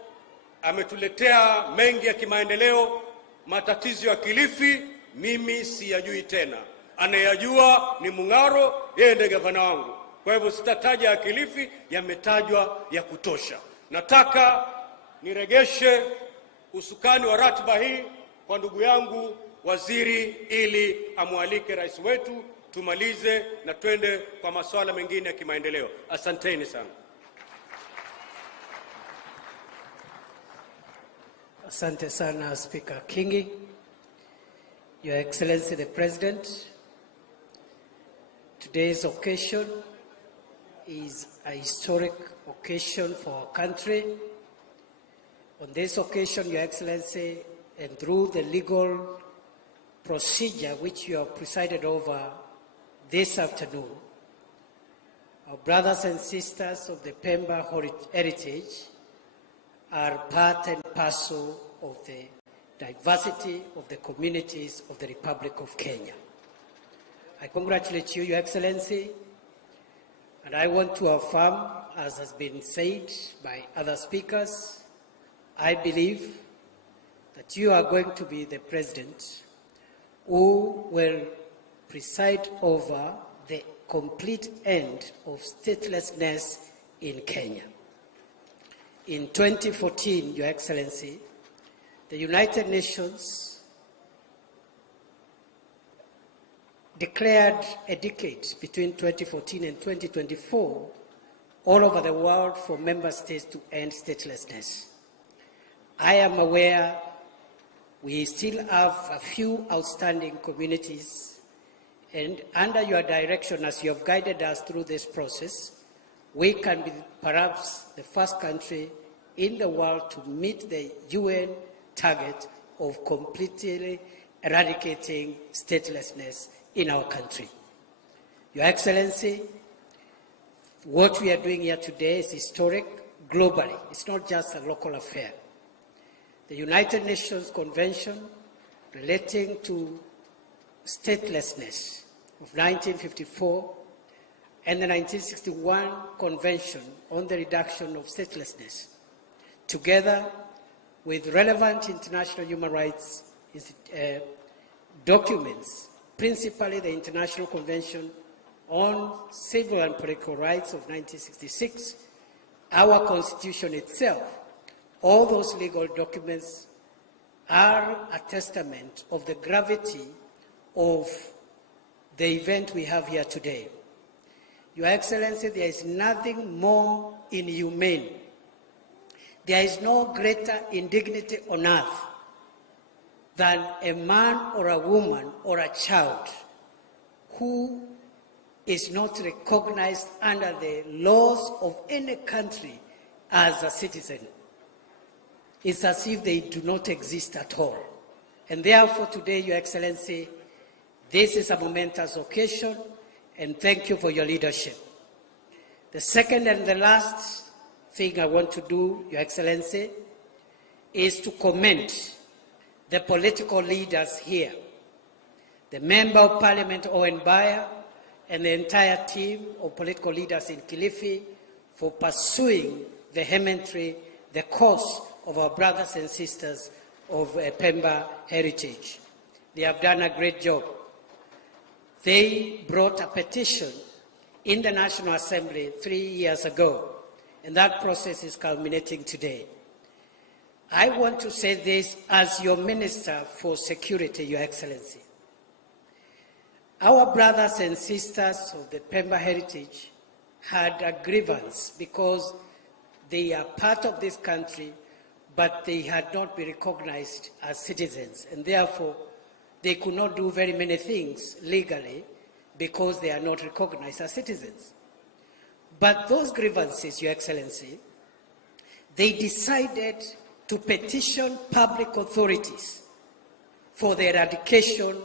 ametuletea mengi ya kimaendeleo. Matatizo ya Kilifi mimi siyajui tena, anayajua ni Mung'aro, yeye ndiye gavana wangu. Kwa hivyo sitataja ya Kilifi, yametajwa ya kutosha. Nataka niregeshe usukani wa ratiba hii kwa ndugu yangu waziri, ili amwalike rais wetu, tumalize na twende kwa masuala mengine ya kimaendeleo. Asanteni sana. Asante sana Speaker Kingi. Your Excellency the President, today's occasion is a historic occasion for our country. On this occasion, Your Excellency, and through the legal procedure which you have presided over this afternoon, our brothers and sisters of the Pemba heritage are part and parcel of the diversity of the communities of the Republic of Kenya. I congratulate you, Your Excellency, and I want to affirm, as has been said by other speakers, I believe that you are going to be the president who will preside over the complete end of statelessness in Kenya. In 2014, Your Excellency, the United Nations declared a decade between 2014 and 2024 all over the world for member states to end statelessness. I am aware we still have a few outstanding communities, and under your direction, as you have guided us through this process, we can be perhaps the first country in the world to meet the UN target of completely eradicating statelessness in our country. Your Excellency, what we are doing here today is historic globally. It's not just a local affair. The United Nations Convention relating to statelessness of 1954 and the 1961 Convention on the Reduction of Statelessness, together with relevant international human rights documents, principally the International Convention on Civil and Political Rights of 1966, our Constitution itself, all those legal documents are a testament of the gravity of the event we have here today. Your Excellency, there is nothing more inhumane. There is no greater indignity on earth than a man or a woman or a child who is not recognized under the laws of any country as a citizen. It's as if they do not exist at all. And therefore today, Your Excellency, this is a momentous occasion, and thank you for your leadership. The second and the last thing I want to do, Your Excellency, is to commend the political leaders here, the Member of Parliament Owen Baya, and the entire team of political leaders in Kilifi for pursuing vehemently the cause of our brothers and sisters of Pemba heritage. They have done a great job. They brought a petition in the National Assembly 3 years ago, and that process is culminating today. I want to say this as your Minister for Security, Your Excellency. Our brothers and sisters of the Pemba heritage had a grievance because they are part of this country, but they had not been recognized as citizens, and therefore they could not do very many things legally because they are not recognized as citizens. But those grievances, Your Excellency, they decided to petition public authorities for the eradication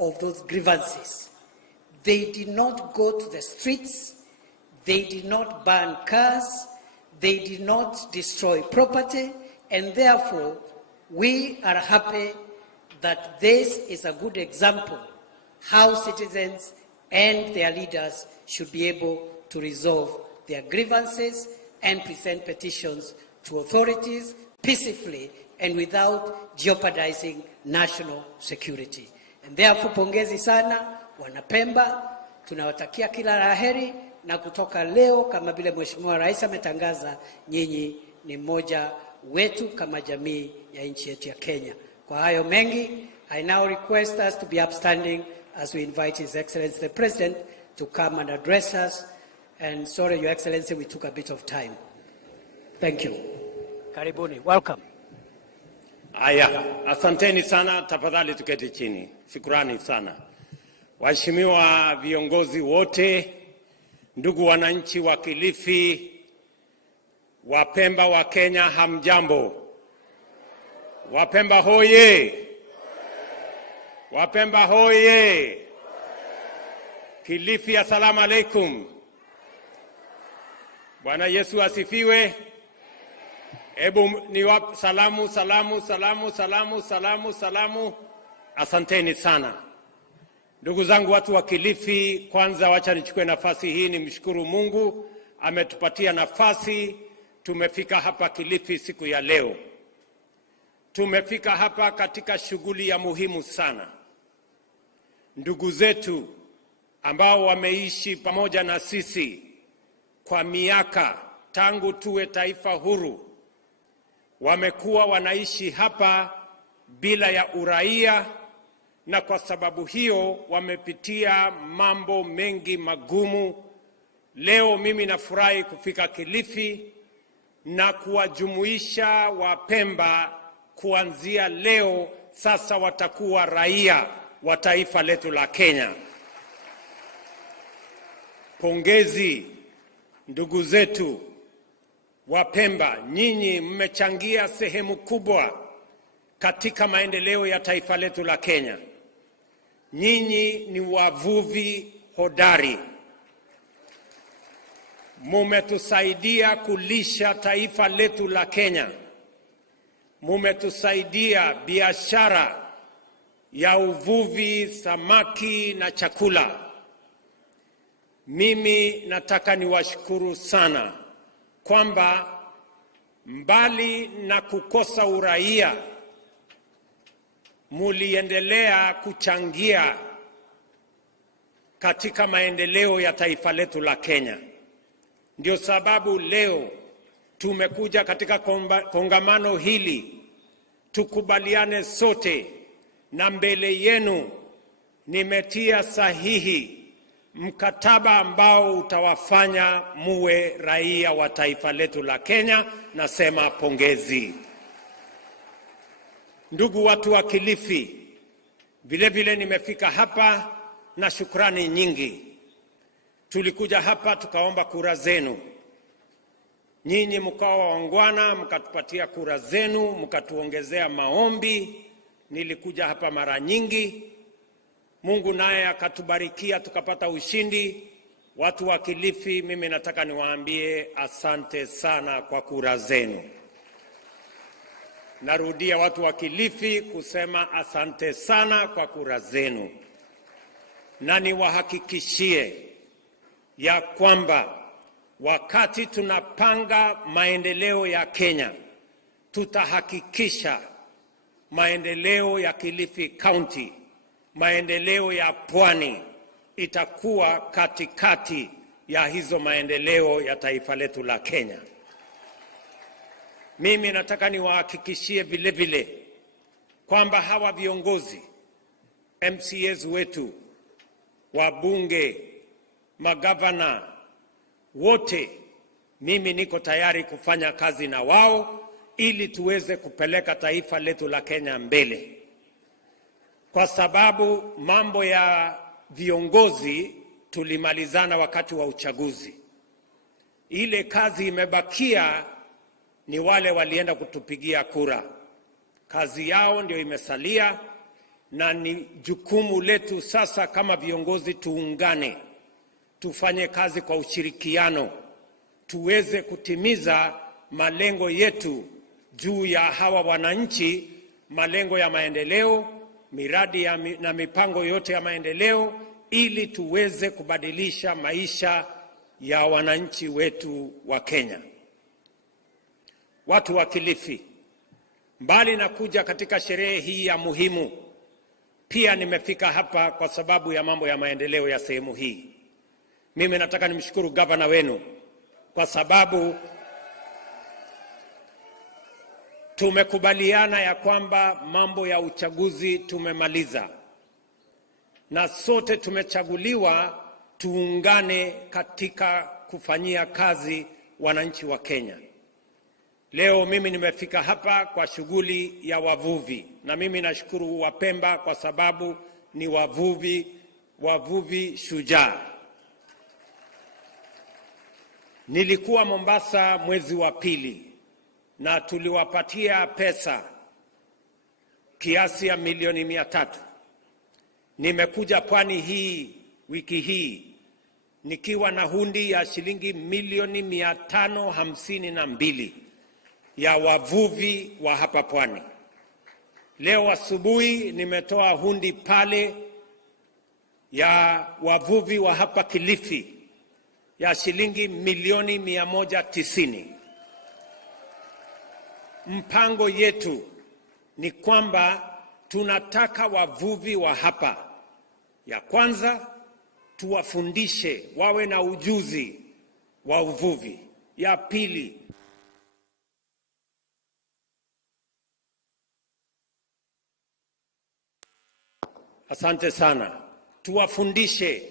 of those grievances. They did not go to the streets, they did not burn cars, they did not destroy property, and therefore we are happy that this is a good example how citizens and their leaders should be able to resolve their grievances and present petitions to authorities peacefully and without jeopardizing national security. And therefore, pongezi sana wana Pemba, tunawatakia kila la heri, na kutoka leo kama vile Mheshimiwa Rais ametangaza, nyinyi ni mmoja wetu kama jamii ya nchi yetu ya Kenya. Kwa hayo mengi, I now request us to be upstanding as we invite His Excellency the President to come and address us. And sorry, Your Excellency, we took a bit of time. Thank you. Karibuni, welcome. Aya, asanteni sana, tafadhali tuketi chini. Shukrani sana. Waheshimiwa viongozi wote, ndugu wananchi wa Kilifi, wa Pemba wa Kenya, hamjambo. Wapemba hoye. Wapemba hoye. Kilifi, assalamu alaikum. Bwana Yesu asifiwe. Ebu niwap salamu, salamu, salamu, salamu, salamu, salamu. Asanteni sana. Ndugu zangu watu wa Kilifi, kwanza wacha nichukue nafasi hii nimshukuru Mungu ametupatia nafasi. Tumefika hapa Kilifi siku ya leo. Tumefika hapa katika shughuli ya muhimu sana. Ndugu zetu ambao wameishi pamoja na sisi kwa miaka tangu tuwe taifa huru, wamekuwa wanaishi hapa bila ya uraia, na kwa sababu hiyo wamepitia mambo mengi magumu. Leo mimi nafurahi kufika Kilifi na kuwajumuisha Wapemba. Kuanzia leo sasa watakuwa raia wa taifa letu la Kenya. Pongezi ndugu zetu wa Pemba, nyinyi mmechangia sehemu kubwa katika maendeleo ya taifa letu la Kenya. Nyinyi ni wavuvi hodari. Mumetusaidia kulisha taifa letu la Kenya. Mumetusaidia biashara ya uvuvi, samaki na chakula. Mimi nataka niwashukuru sana kwamba mbali na kukosa uraia, muliendelea kuchangia katika maendeleo ya taifa letu la Kenya. Ndio sababu leo tumekuja katika kongamano hili tukubaliane sote, na mbele yenu nimetia sahihi mkataba ambao utawafanya muwe raia wa taifa letu la Kenya. Nasema pongezi. Ndugu watu wa Kilifi, vile vile nimefika hapa na shukrani nyingi. Tulikuja hapa tukaomba kura zenu. Nyinyi mkawa waungwana, mkatupatia kura zenu, mkatuongezea maombi. Nilikuja hapa mara nyingi. Mungu naye akatubarikia tukapata ushindi. Watu wa Kilifi, mimi nataka niwaambie asante sana kwa kura zenu. Narudia watu wa Kilifi kusema asante sana kwa kura zenu. Na niwahakikishie ya kwamba wakati tunapanga maendeleo ya Kenya, tutahakikisha maendeleo ya Kilifi County, maendeleo ya Pwani itakuwa katikati ya hizo maendeleo ya taifa letu la Kenya. Mimi nataka niwahakikishie vile vile kwamba hawa viongozi, MCAs wetu, wabunge, magavana, wote mimi niko tayari kufanya kazi na wao ili tuweze kupeleka taifa letu la Kenya mbele. Kwa sababu mambo ya viongozi tulimalizana wakati wa uchaguzi. Ile kazi imebakia ni wale walienda kutupigia kura. Kazi yao ndio imesalia, na ni jukumu letu sasa kama viongozi tuungane, tufanye kazi kwa ushirikiano, tuweze kutimiza malengo yetu juu ya hawa wananchi, malengo ya maendeleo, miradi na mipango yote ya maendeleo, ili tuweze kubadilisha maisha ya wananchi wetu wa Kenya. Watu wa Kilifi, mbali na kuja katika sherehe hii ya muhimu, pia nimefika hapa kwa sababu ya mambo ya maendeleo ya sehemu hii. Mimi nataka nimshukuru gavana wenu kwa sababu tumekubaliana ya kwamba mambo ya uchaguzi tumemaliza, na sote tumechaguliwa tuungane katika kufanyia kazi wananchi wa Kenya. Leo mimi nimefika hapa kwa shughuli ya wavuvi, na mimi nashukuru wa Pemba kwa sababu ni wavuvi shujaa. Nilikuwa Mombasa mwezi wa pili na tuliwapatia pesa kiasi ya milioni 300. Nimekuja Pwani hii wiki hii nikiwa na hundi ya shilingi milioni 552 ya wavuvi wa hapa Pwani. Leo asubuhi nimetoa hundi pale ya wavuvi wa hapa Kilifi ya shilingi milioni 190. Mpango yetu ni kwamba tunataka wavuvi wa hapa, ya kwanza tuwafundishe wawe na ujuzi wa uvuvi. Ya pili, asante sana, tuwafundishe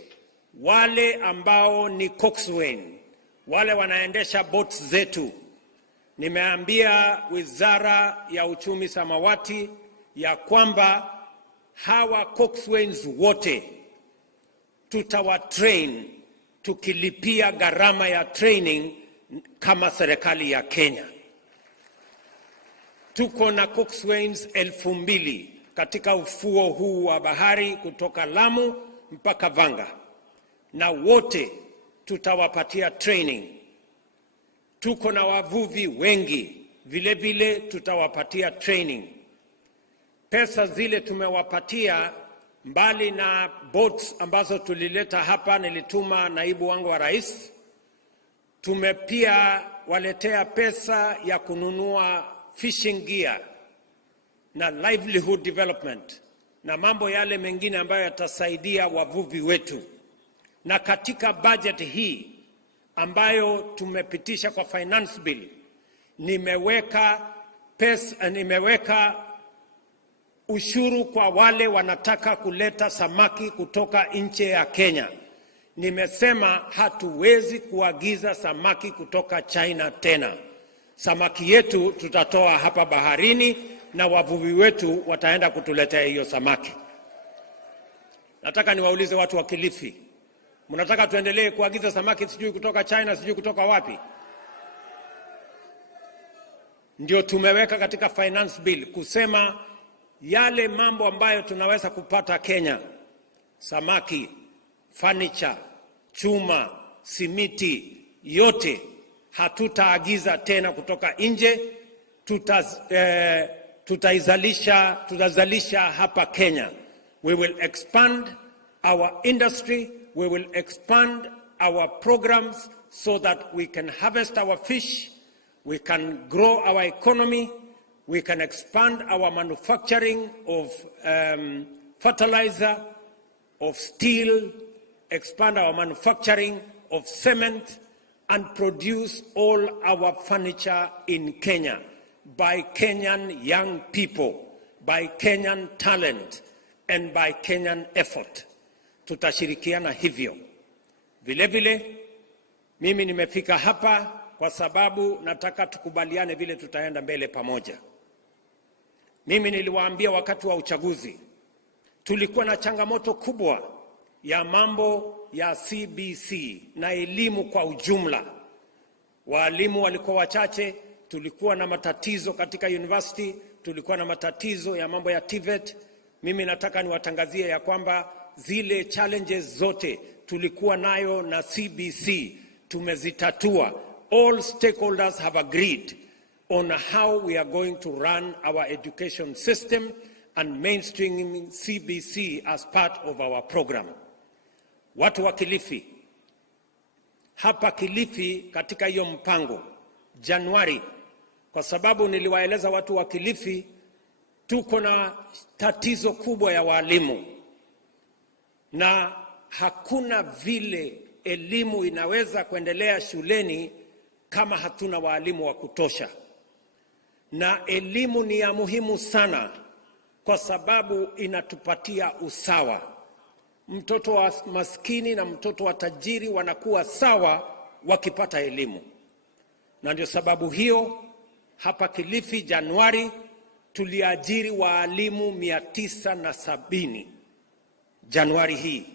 wale ambao ni coxswain, wale wanaendesha boats zetu. Nimeambia Wizara ya Uchumi Samawati ya kwamba hawa coxswains wote tutawatrain, tukilipia gharama ya training kama serikali ya Kenya. Tuko na coxswains 2,000 katika ufuo huu wa bahari kutoka Lamu mpaka Vanga, na wote tutawapatia training. Tuko na wavuvi wengi, vile vile tutawapatia training. Pesa zile tumewapatia, mbali na boats ambazo tulileta hapa, nilituma naibu wangu wa rais, tumepia waletea pesa ya kununua fishing gear na livelihood development na mambo yale mengine ambayo yatasaidia wavuvi wetu. Na katika budget hii ambayo tumepitisha kwa finance bill, nimeweka ushuru kwa wale wanataka kuleta samaki kutoka nje ya Kenya. Nimesema hatuwezi kuagiza samaki kutoka China tena. Samaki yetu tutatoa hapa baharini na wavuvi wetu wataenda kutuletea hiyo samaki. Nataka niwaulize watu wa Kilifi, mnataka tuendelee kuagiza samaki sijui kutoka China, sijui kutoka wapi? Ndio tumeweka katika finance bill kusema yale mambo ambayo tunaweza kupata Kenya, samaki, furniture, chuma, simiti, yote hatutaagiza tena kutoka nje. Tutazalisha hapa Kenya. We will expand our industry, we will expand our programs so that we can harvest our fish, we can grow our economy, we can expand our manufacturing of fertilizer, of steel, expand our manufacturing of cement, and produce all our furniture in Kenya by Kenyan young people, by Kenyan talent, and by Kenyan effort. Tutashirikiana hivyo. Vile vile, mimi nimefika hapa kwa sababu nataka tukubaliane vile tutaenda mbele pamoja. Mimi niliwaambia wakati wa uchaguzi, tulikuwa na changamoto kubwa ya mambo ya CBC na elimu kwa ujumla. Walimu walikuwa wachache, tulikuwa na matatizo katika university, tulikuwa na matatizo ya mambo ya TVET. Mimi nataka niwatangazie ya kwamba zile challenges zote tulikuwa nayo na CBC tumezitatua. All stakeholders have agreed on how we are going to run our education system and mainstreaming CBC as part of our program. Watu wa Kilifi, hapa Kilifi katika hiyo mpango, Januari, kwa sababu niliwaeleza watu wa Kilifi, tuko na tatizo kubwa ya walimu. Na hakuna vile elimu inaweza kuendelea shuleni kama hatuna walimu wa kutosha. Na elimu ni ya muhimu sana kwa sababu inatupatia usawa. Mtoto wa maskini na mtoto wa tajiri wanakuwa sawa wakipata elimu. Na ndio sababu hiyo hapa Kilifi Januari tuliajiri walimu 970. Januari hii,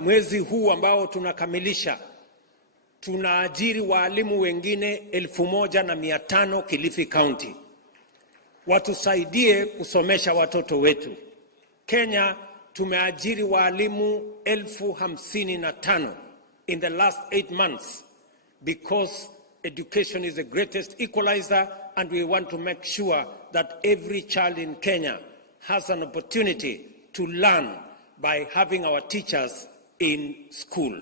mwezi huu ambao tunakamilisha, tunaajiri walimu wengine 1,500 Kilifi County. Watusaidie kusomesha watoto wetu. Kenya tumeajiri walimu 55,000 in the last 8 months because education is the greatest equalizer and we want to make sure that every child in Kenya has an opportunity to learn by having our teachers in school.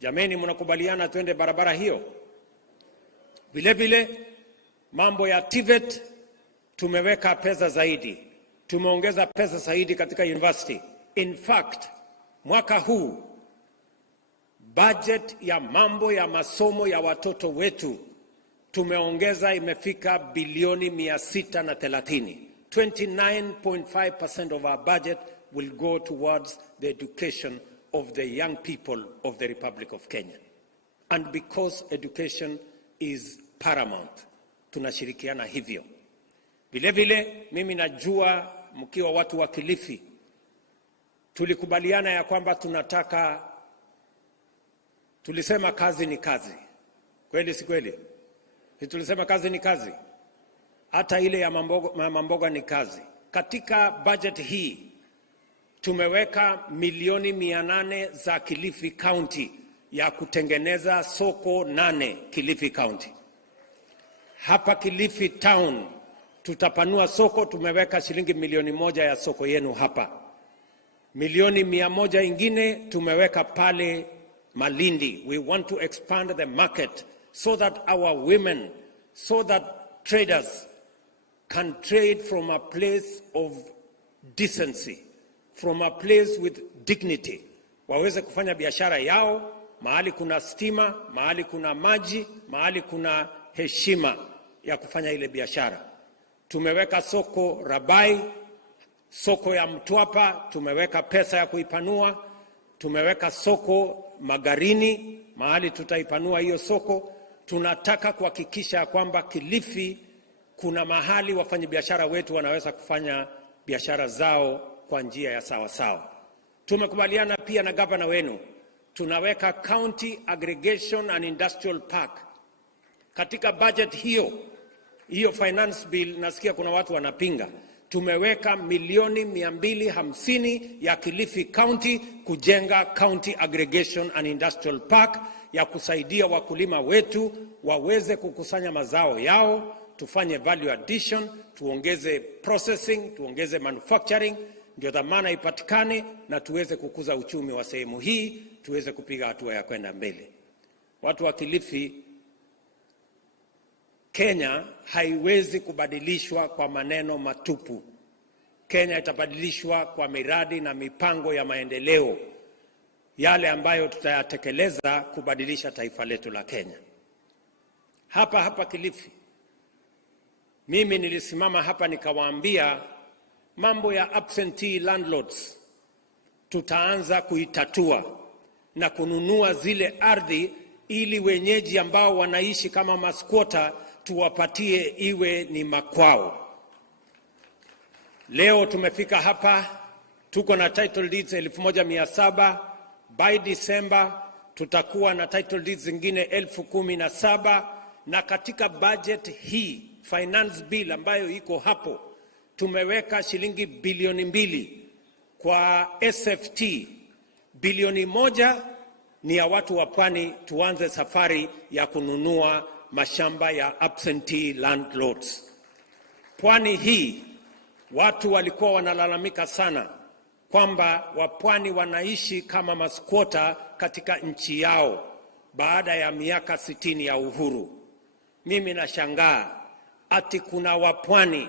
Jameni, mnakubaliana tuende barabara hiyo? Vile vile mambo ya TVET tumeweka pesa zaidi. Tumeongeza pesa zaidi katika university. In fact, mwaka huu budget ya mambo ya masomo ya watoto wetu tumeongeza, imefika bilioni 630. 29.5% of our budget will go towards the education of the young people of the Republic of Kenya. And because education is paramount, tunashirikiana hivyo. Vile vile, mimi najua mkiwa watu wa Kilifi, tulikubaliana ya kwamba tunataka tulisema kazi ni kazi. Kweli si kweli? Tulisema kazi ni kazi. Hata ile ya mamboga ni kazi. Katika budget hii tumeweka milioni 800 za Kilifi County ya kutengeneza soko 8 Kilifi County. Hapa Kilifi Town tutapanua soko, tumeweka shilingi milioni 1 ya soko yenu hapa. Milioni 100 ingine tumeweka pale Malindi. We want to expand the market so that our women, so that traders can trade from a place of decency, from a place with dignity. Waweze kufanya biashara yao mahali kuna stima, mahali kuna maji, mahali kuna heshima ya kufanya ile biashara. Tumeweka soko Rabai, soko ya Mtwapa, tumeweka pesa ya kuipanua. Tumeweka soko Magarini, mahali tutaipanua hiyo soko. Tunataka kuhakikisha kwamba Kilifi kuna mahali wafanyabiashara wetu wanaweza kufanya biashara zao kwa njia ya sawa sawa. Tumekubaliana pia na gavana wenu, tunaweka County Aggregation and Industrial Park. Katika budget hiyo finance bill, nasikia kuna watu wanapinga. Tumeweka milioni 250 ya Kilifi County kujenga County Aggregation and Industrial Park ya kusaidia wakulima wetu waweze kukusanya mazao yao, tufanye value addition, tuongeze processing, tuongeze manufacturing, ndio dhamana ipatikane na tuweze kukuza uchumi wa sehemu hii, tuweze kupiga hatua ya kwenda mbele. Watu wa Kilifi, Kenya haiwezi kubadilishwa kwa maneno matupu. Kenya itabadilishwa kwa miradi na mipango ya maendeleo, yale ambayo tutayatekeleza kubadilisha taifa letu la Kenya. Hapa Kilifi, mimi nilisimama hapa nikawaambia mambo ya absentee landlords tutaanza kuitatua na kununua zile ardhi ili wenyeji ambao wanaishi kama maskwota tuwapatie iwe ni makwao. Leo tumefika hapa, tuko na title deeds 1700. By December tutakuwa na title deeds zingine 17,000. Na katika budget hii finance bill ambayo iko hapo, tumeweka shilingi bilioni 2 kwa SFT. Bilioni 1 ni ya watu wa pwani, tuanze safari ya kununua mashamba ya absentee landlords. Pwani hii watu walikuwa wanalalamika sana kwamba wapwani wanaishi kama maskwota katika nchi yao baada ya miaka 60 ya uhuru. Mimi nashangaa ati kuna wapwani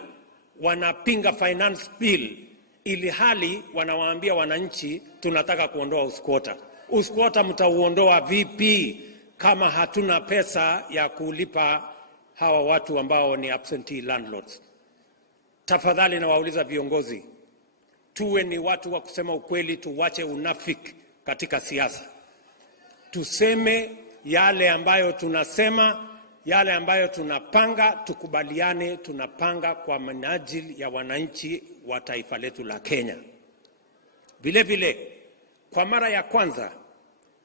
wanapinga finance bill ili hali wanawaambia wananchi tunataka kuondoa uskwota. Uskwota mtauondoa vipi kama hatuna pesa ya kulipa hawa watu ambao ni absentee landlords? Tafadhali nawauliza viongozi, tuwe ni watu wa kusema ukweli, tuwache unafiki katika siasa. Tuseme yale ambayo tunasema, yale ambayo tunapanga, tukubaliane tunapanga kwa minajili ya wananchi wa taifa letu la Kenya. Vile vile, kwa mara ya kwanza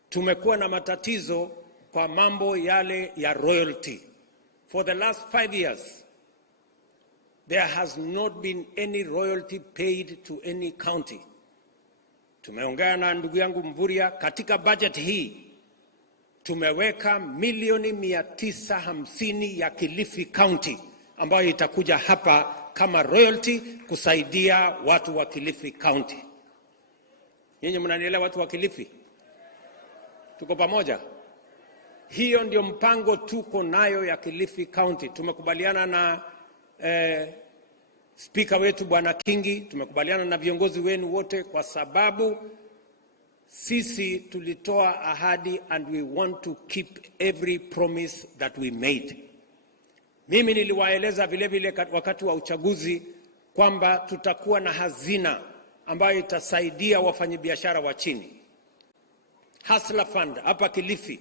tumekuwa na matatizo kwa mambo yale ya royalty. For the last 5 years, there has not been any royalty paid to any county. Tumeongea na ndugu yangu Mvuria, katika budget hii tumeweka milioni 950 ya Kilifi County ambayo itakuja hapa kama royalty kusaidia watu wa Kilifi County. Nyinyi mnanielewa watu wa Kilifi? Tuko pamoja? Hiyo ndio mpango tuko nayo ya Kilifi County. Tumekubaliana na speaker wetu Bwana Kingi, tumekubaliana na viongozi wenu wote, kwa sababu sisi tulitoa ahadi and we want to keep every promise that we made. Mimi niliwaeleza vile vile wakati wa uchaguzi kwamba tutakuwa na hazina ambayo itasaidia wafanyabiashara wa chini. Hustler Fund hapa Kilifi.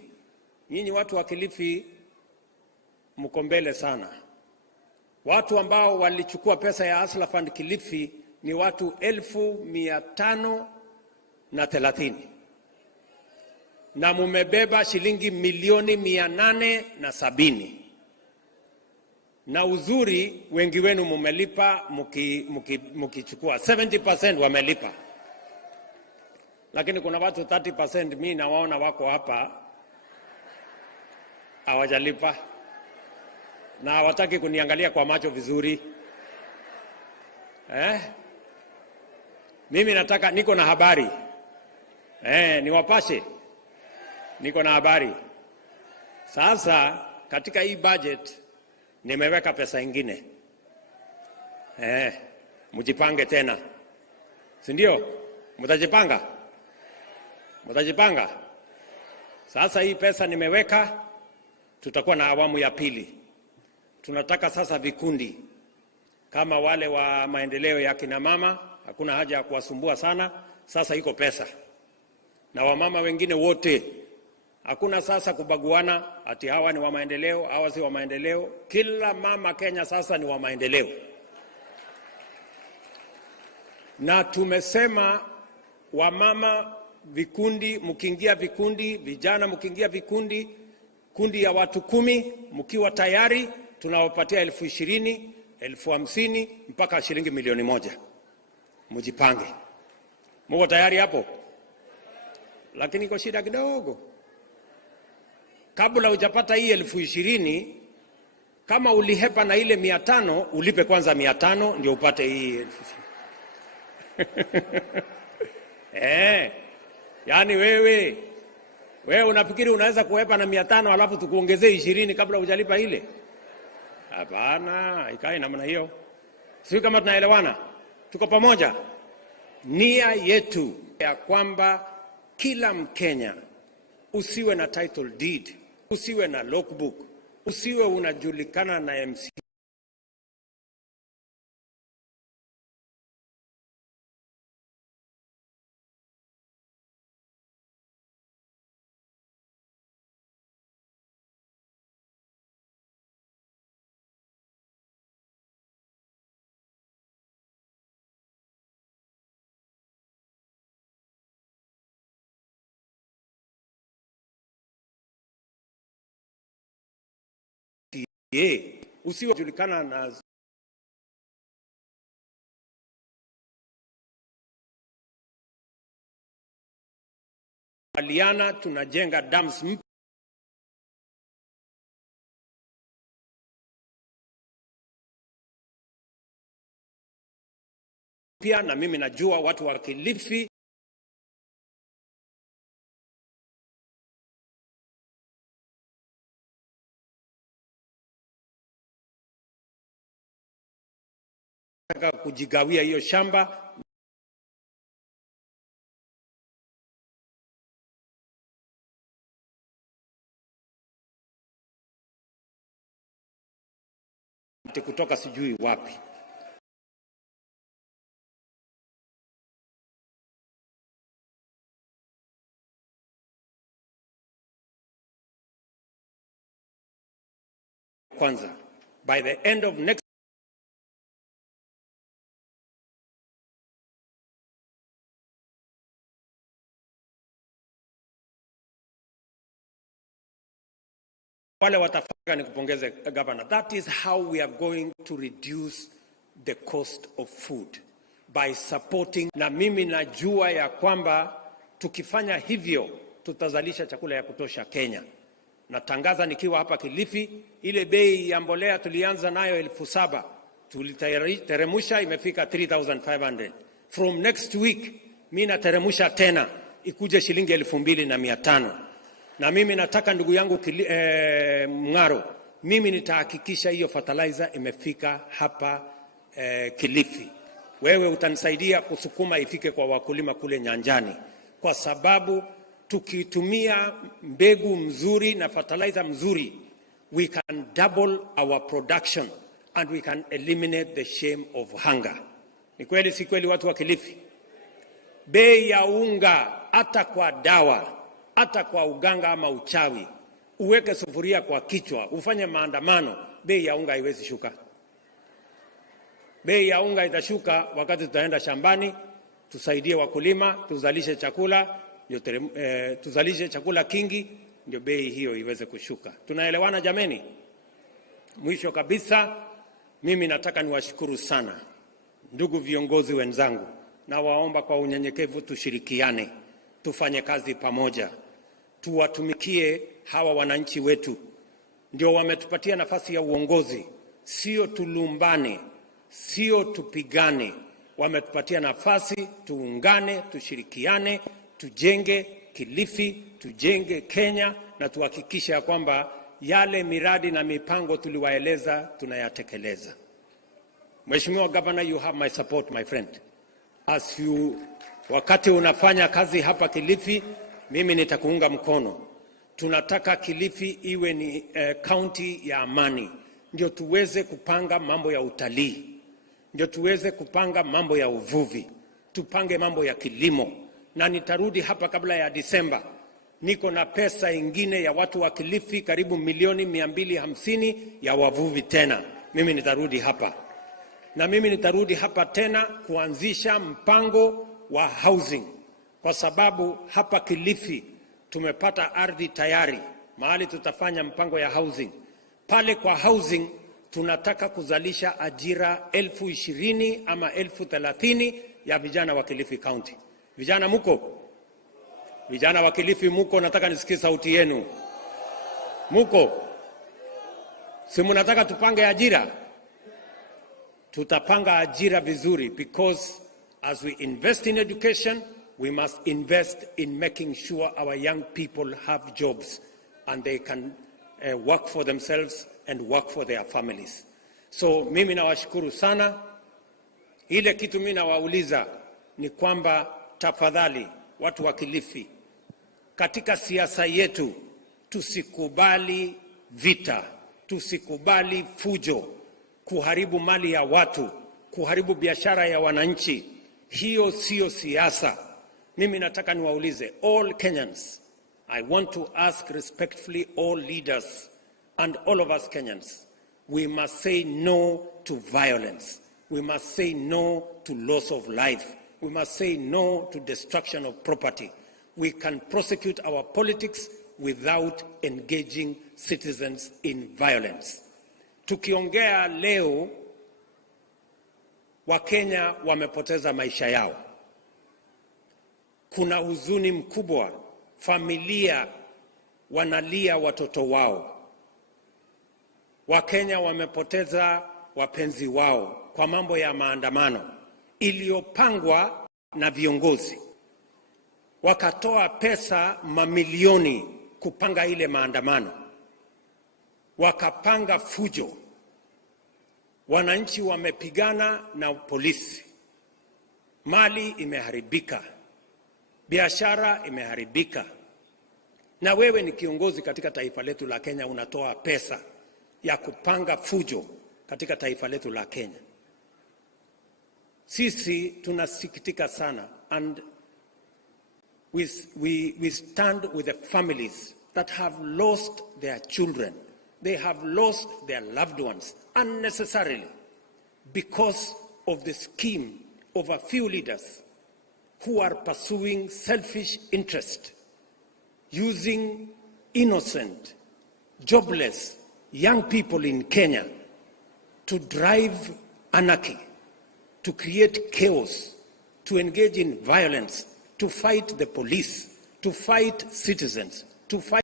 Nyinyi watu wa Kilifi mko mbele sana. Watu ambao walichukua pesa ya Hustler Fund Kilifi ni watu 1530. na mumebeba shilingi milioni 870. Na uzuri wengi wenu mumelipa mukichukua 70% wamelipa. Lakini kuna watu 30% mimi nawaona wako hapa hawajalipa na hawataki kuniangalia kwa macho vizuri. Mimi nataka, niko na habari. Niwapashe. Niko na habari. Sasa katika hii budget nimeweka pesa ingine. Mjipange tena. Si ndio? Mtajipanga? Mtajipanga? Sasa hii pesa nimeweka, tutakuwa na awamu ya pili. Tunataka sasa vikundi kama wale wa maendeleo ya kina mama, hakuna haja ya kuwasumbua sana. Sasa iko pesa. Na wamama wengine wote, hakuna sasa kubaguana ati hawa ni wa maendeleo, hawa si wa maendeleo. Kila mama Kenya sasa ni wa maendeleo. Na tumesema wamama vikundi, mkiingia vikundi, vijana mkiingia vikundi, kundi ya watu 10 mkiwa tayari, tunawapatia 20,000, 50,000 mpaka shilingi milioni 1. Mjipange. Mko tayari hapo? Lakini iko shida kidogo. Kabla hujapata hii 20,000, kama ulihepa na ile 500, ulipe kwanza 500 ndio upate hii 20,000. Yani wewe unafikiri unaweza kuhepa na 500 alafu tukuongezee 20 kabla hujalipa ile? Hapana, ikae namna hiyo. Sio kama tunaelewana? Tuko pamoja? Nia yetu ya kwamba kila Mkenya, usiwe na title deed, usiwe na logbook, usiwe unajulikana na MC usiwe julikana na aliana. Tunajenga dams mpya, na mimi najua watu wa Kilifi kujigawia hiyo shamba. Kutoka sijui wapi. Kwanza, by the end of next wale watafaka ni kupongeze governor. That is how we are going to reduce the cost of food, by supporting. Na mimi najua ya kwamba tukifanya hivyo tutazalisha chakula ya kutosha Kenya. Natangaza nikiwa hapa Kilifi, ile bei ya mbolea tulianza nayo 7,000, tuliteremusha imefika 3,500. From next week mimi nateremusha tena ikuje shilingi 2,500. Na mimi nataka ndugu yangu Mngaro, mimi nitahakikisha hiyo fertilizer imefika hapa Kilifi. Wewe utanisaidia kusukuma ifike kwa wakulima kule nyanjani, kwa sababu tukitumia mbegu mzuri na fertilizer mzuri, we can double our production and we can eliminate the shame of hunger. Ni kweli si kweli watu wa Kilifi? Bei ya unga, hata kwa dawa, hata kwa uganga ama uchawi, uweke sufuria kwa kichwa, ufanye maandamano, bei ya unga haiwezi shuka. Bei ya unga itashuka wakati tutaenda shambani, tusaidie wakulima, tuzalishe chakula, ndio tuzalishe chakula kingi, ndio bei hiyo iweze kushuka. Tunaelewana jameni? Mwisho kabisa, mimi nataka niwashukuru sana ndugu viongozi wenzangu, na waomba kwa unyenyekevu tushirikiane, tufanye kazi pamoja, tuwatumikie hawa wananchi wetu. Ndio wametupatia nafasi ya uongozi, sio tulumbane, sio tupigane. Wametupatia nafasi tuungane, tushirikiane, tujenge Kilifi, tujenge Kenya, na tuhakikisha kwamba yale miradi na mipango tuliwaeleza tunayatekeleza. Mheshimiwa Governor, you have my support, my friend. Wakati unafanya kazi hapa Kilifi, mimi nitakuunga mkono. Tunataka Kilifi iwe ni county ya amani, ndio tuweze kupanga mambo ya utalii, ndio tuweze kupanga mambo ya uvuvi, tupange mambo ya kilimo. Na nitarudi hapa kabla ya Disemba, niko na pesa ingine ya watu wa Kilifi karibu milioni 250 ya wavuvi tena. Mimi nitarudi hapa. Na mimi nitarudi hapa tena kuanzisha mpango wa housing, kwa sababu hapa Kilifi tumepata ardhi tayari mahali tutafanya mpango ya housing. Pale kwa housing tunataka kuzalisha ajira 20,000 ama 30,000 ya vijana wa Kilifi County. Vijana muko? Vijana wa Kilifi muko? Nataka nisikie sauti yenu. Muko? Si mnataka tupange ajira? Tutapanga ajira vizuri, because as we invest in education, we must invest in making sure our young people have jobs and they can work for themselves and work for their families. So mimi nawashukuru sana. Ile kitu mimi nawauliza ni kwamba tafadhali watu wa Kilifi, katika siasa yetu tusikubali vita, tusikubali fujo, kuharibu mali ya watu, kuharibu biashara ya wananchi. Hiyo sio siasa. Mimi nataka niwaulize all Kenyans, I want to ask respectfully all leaders and all of us Kenyans, we must say no to violence. We must say no to loss of life. We must say no to destruction of property. We can prosecute our politics without engaging citizens in violence. Tukiongea leo, Wakenya wamepoteza maisha yao. Kuna huzuni mkubwa, familia wanalia watoto wao. Wakenya wamepoteza wapenzi wao kwa mambo ya maandamano iliyopangwa na viongozi. Wakatoa pesa mamilioni kupanga ile maandamano. Wakapanga fujo. Wananchi wamepigana na polisi. Mali imeharibika. Biashara imeharibika. Na wewe ni kiongozi katika taifa letu la Kenya, unatoa pesa ya kupanga fujo katika taifa letu la Kenya. Sisi tunasikitika sana, and we stand with the families that have lost their children. They have lost their loved ones unnecessarily because of the scheme of a few leaders who are pursuing selfish interest, using innocent, jobless young people in Kenya to drive anarchy, to create chaos, to engage in violence, to fight the police, to fight citizens, to fight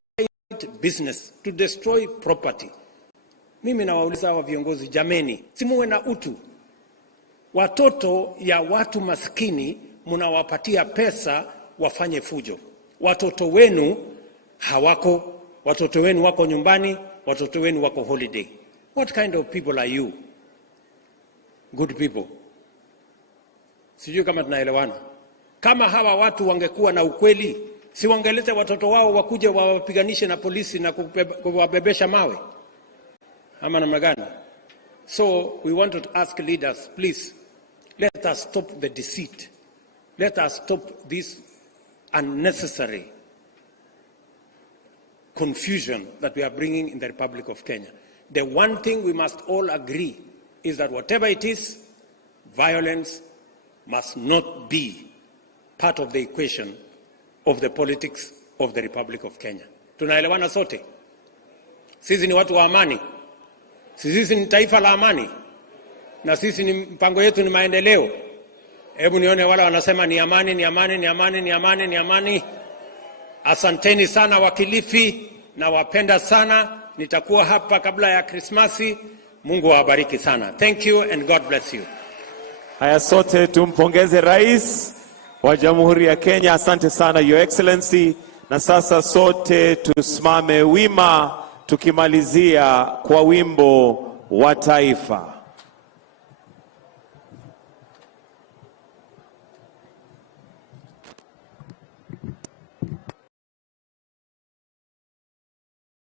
business, to destroy property. Mimi nawauliza hawa viongozi, jameni, simuwe na utu. Watoto ya watu maskini mnawapatia pesa wafanye fujo. Watoto wenu hawako, watoto wenu wako nyumbani, watoto wenu wako holiday. What kind of people are you? Good people. Sijui kama tunaelewana. Kama hawa watu wangekuwa na ukweli, si wangeleta watoto wao wakuje wawapiganishe na polisi na kuwabebesha mawe? Ama namna gani? So we want to ask leaders, please, let us stop the deceit. Let us stop this unnecessary confusion that we are bringing in the Republic of Kenya. The one thing we must all agree is that whatever it is, violence must not be part of the equation of the politics of the Republic of Kenya. Tunaelewana sote? Sisi ni watu wa amani. Sisi ni taifa la amani. Na sisi ni mpango yetu ni maendeleo. Hebu nione wala wanasema ni amani, ni amani, ni amani, ni amani, ni amani. Asanteni sana wakilifi na wapenda sana. Nitakuwa hapa kabla ya Krismasi. Mungu awabariki sana. Thank you and God bless you. Haya, sote tumpongeze Rais wa Jamhuri ya Kenya. Asante sana Your Excellency. Na sasa sote tusimame wima tukimalizia kwa wimbo wa taifa.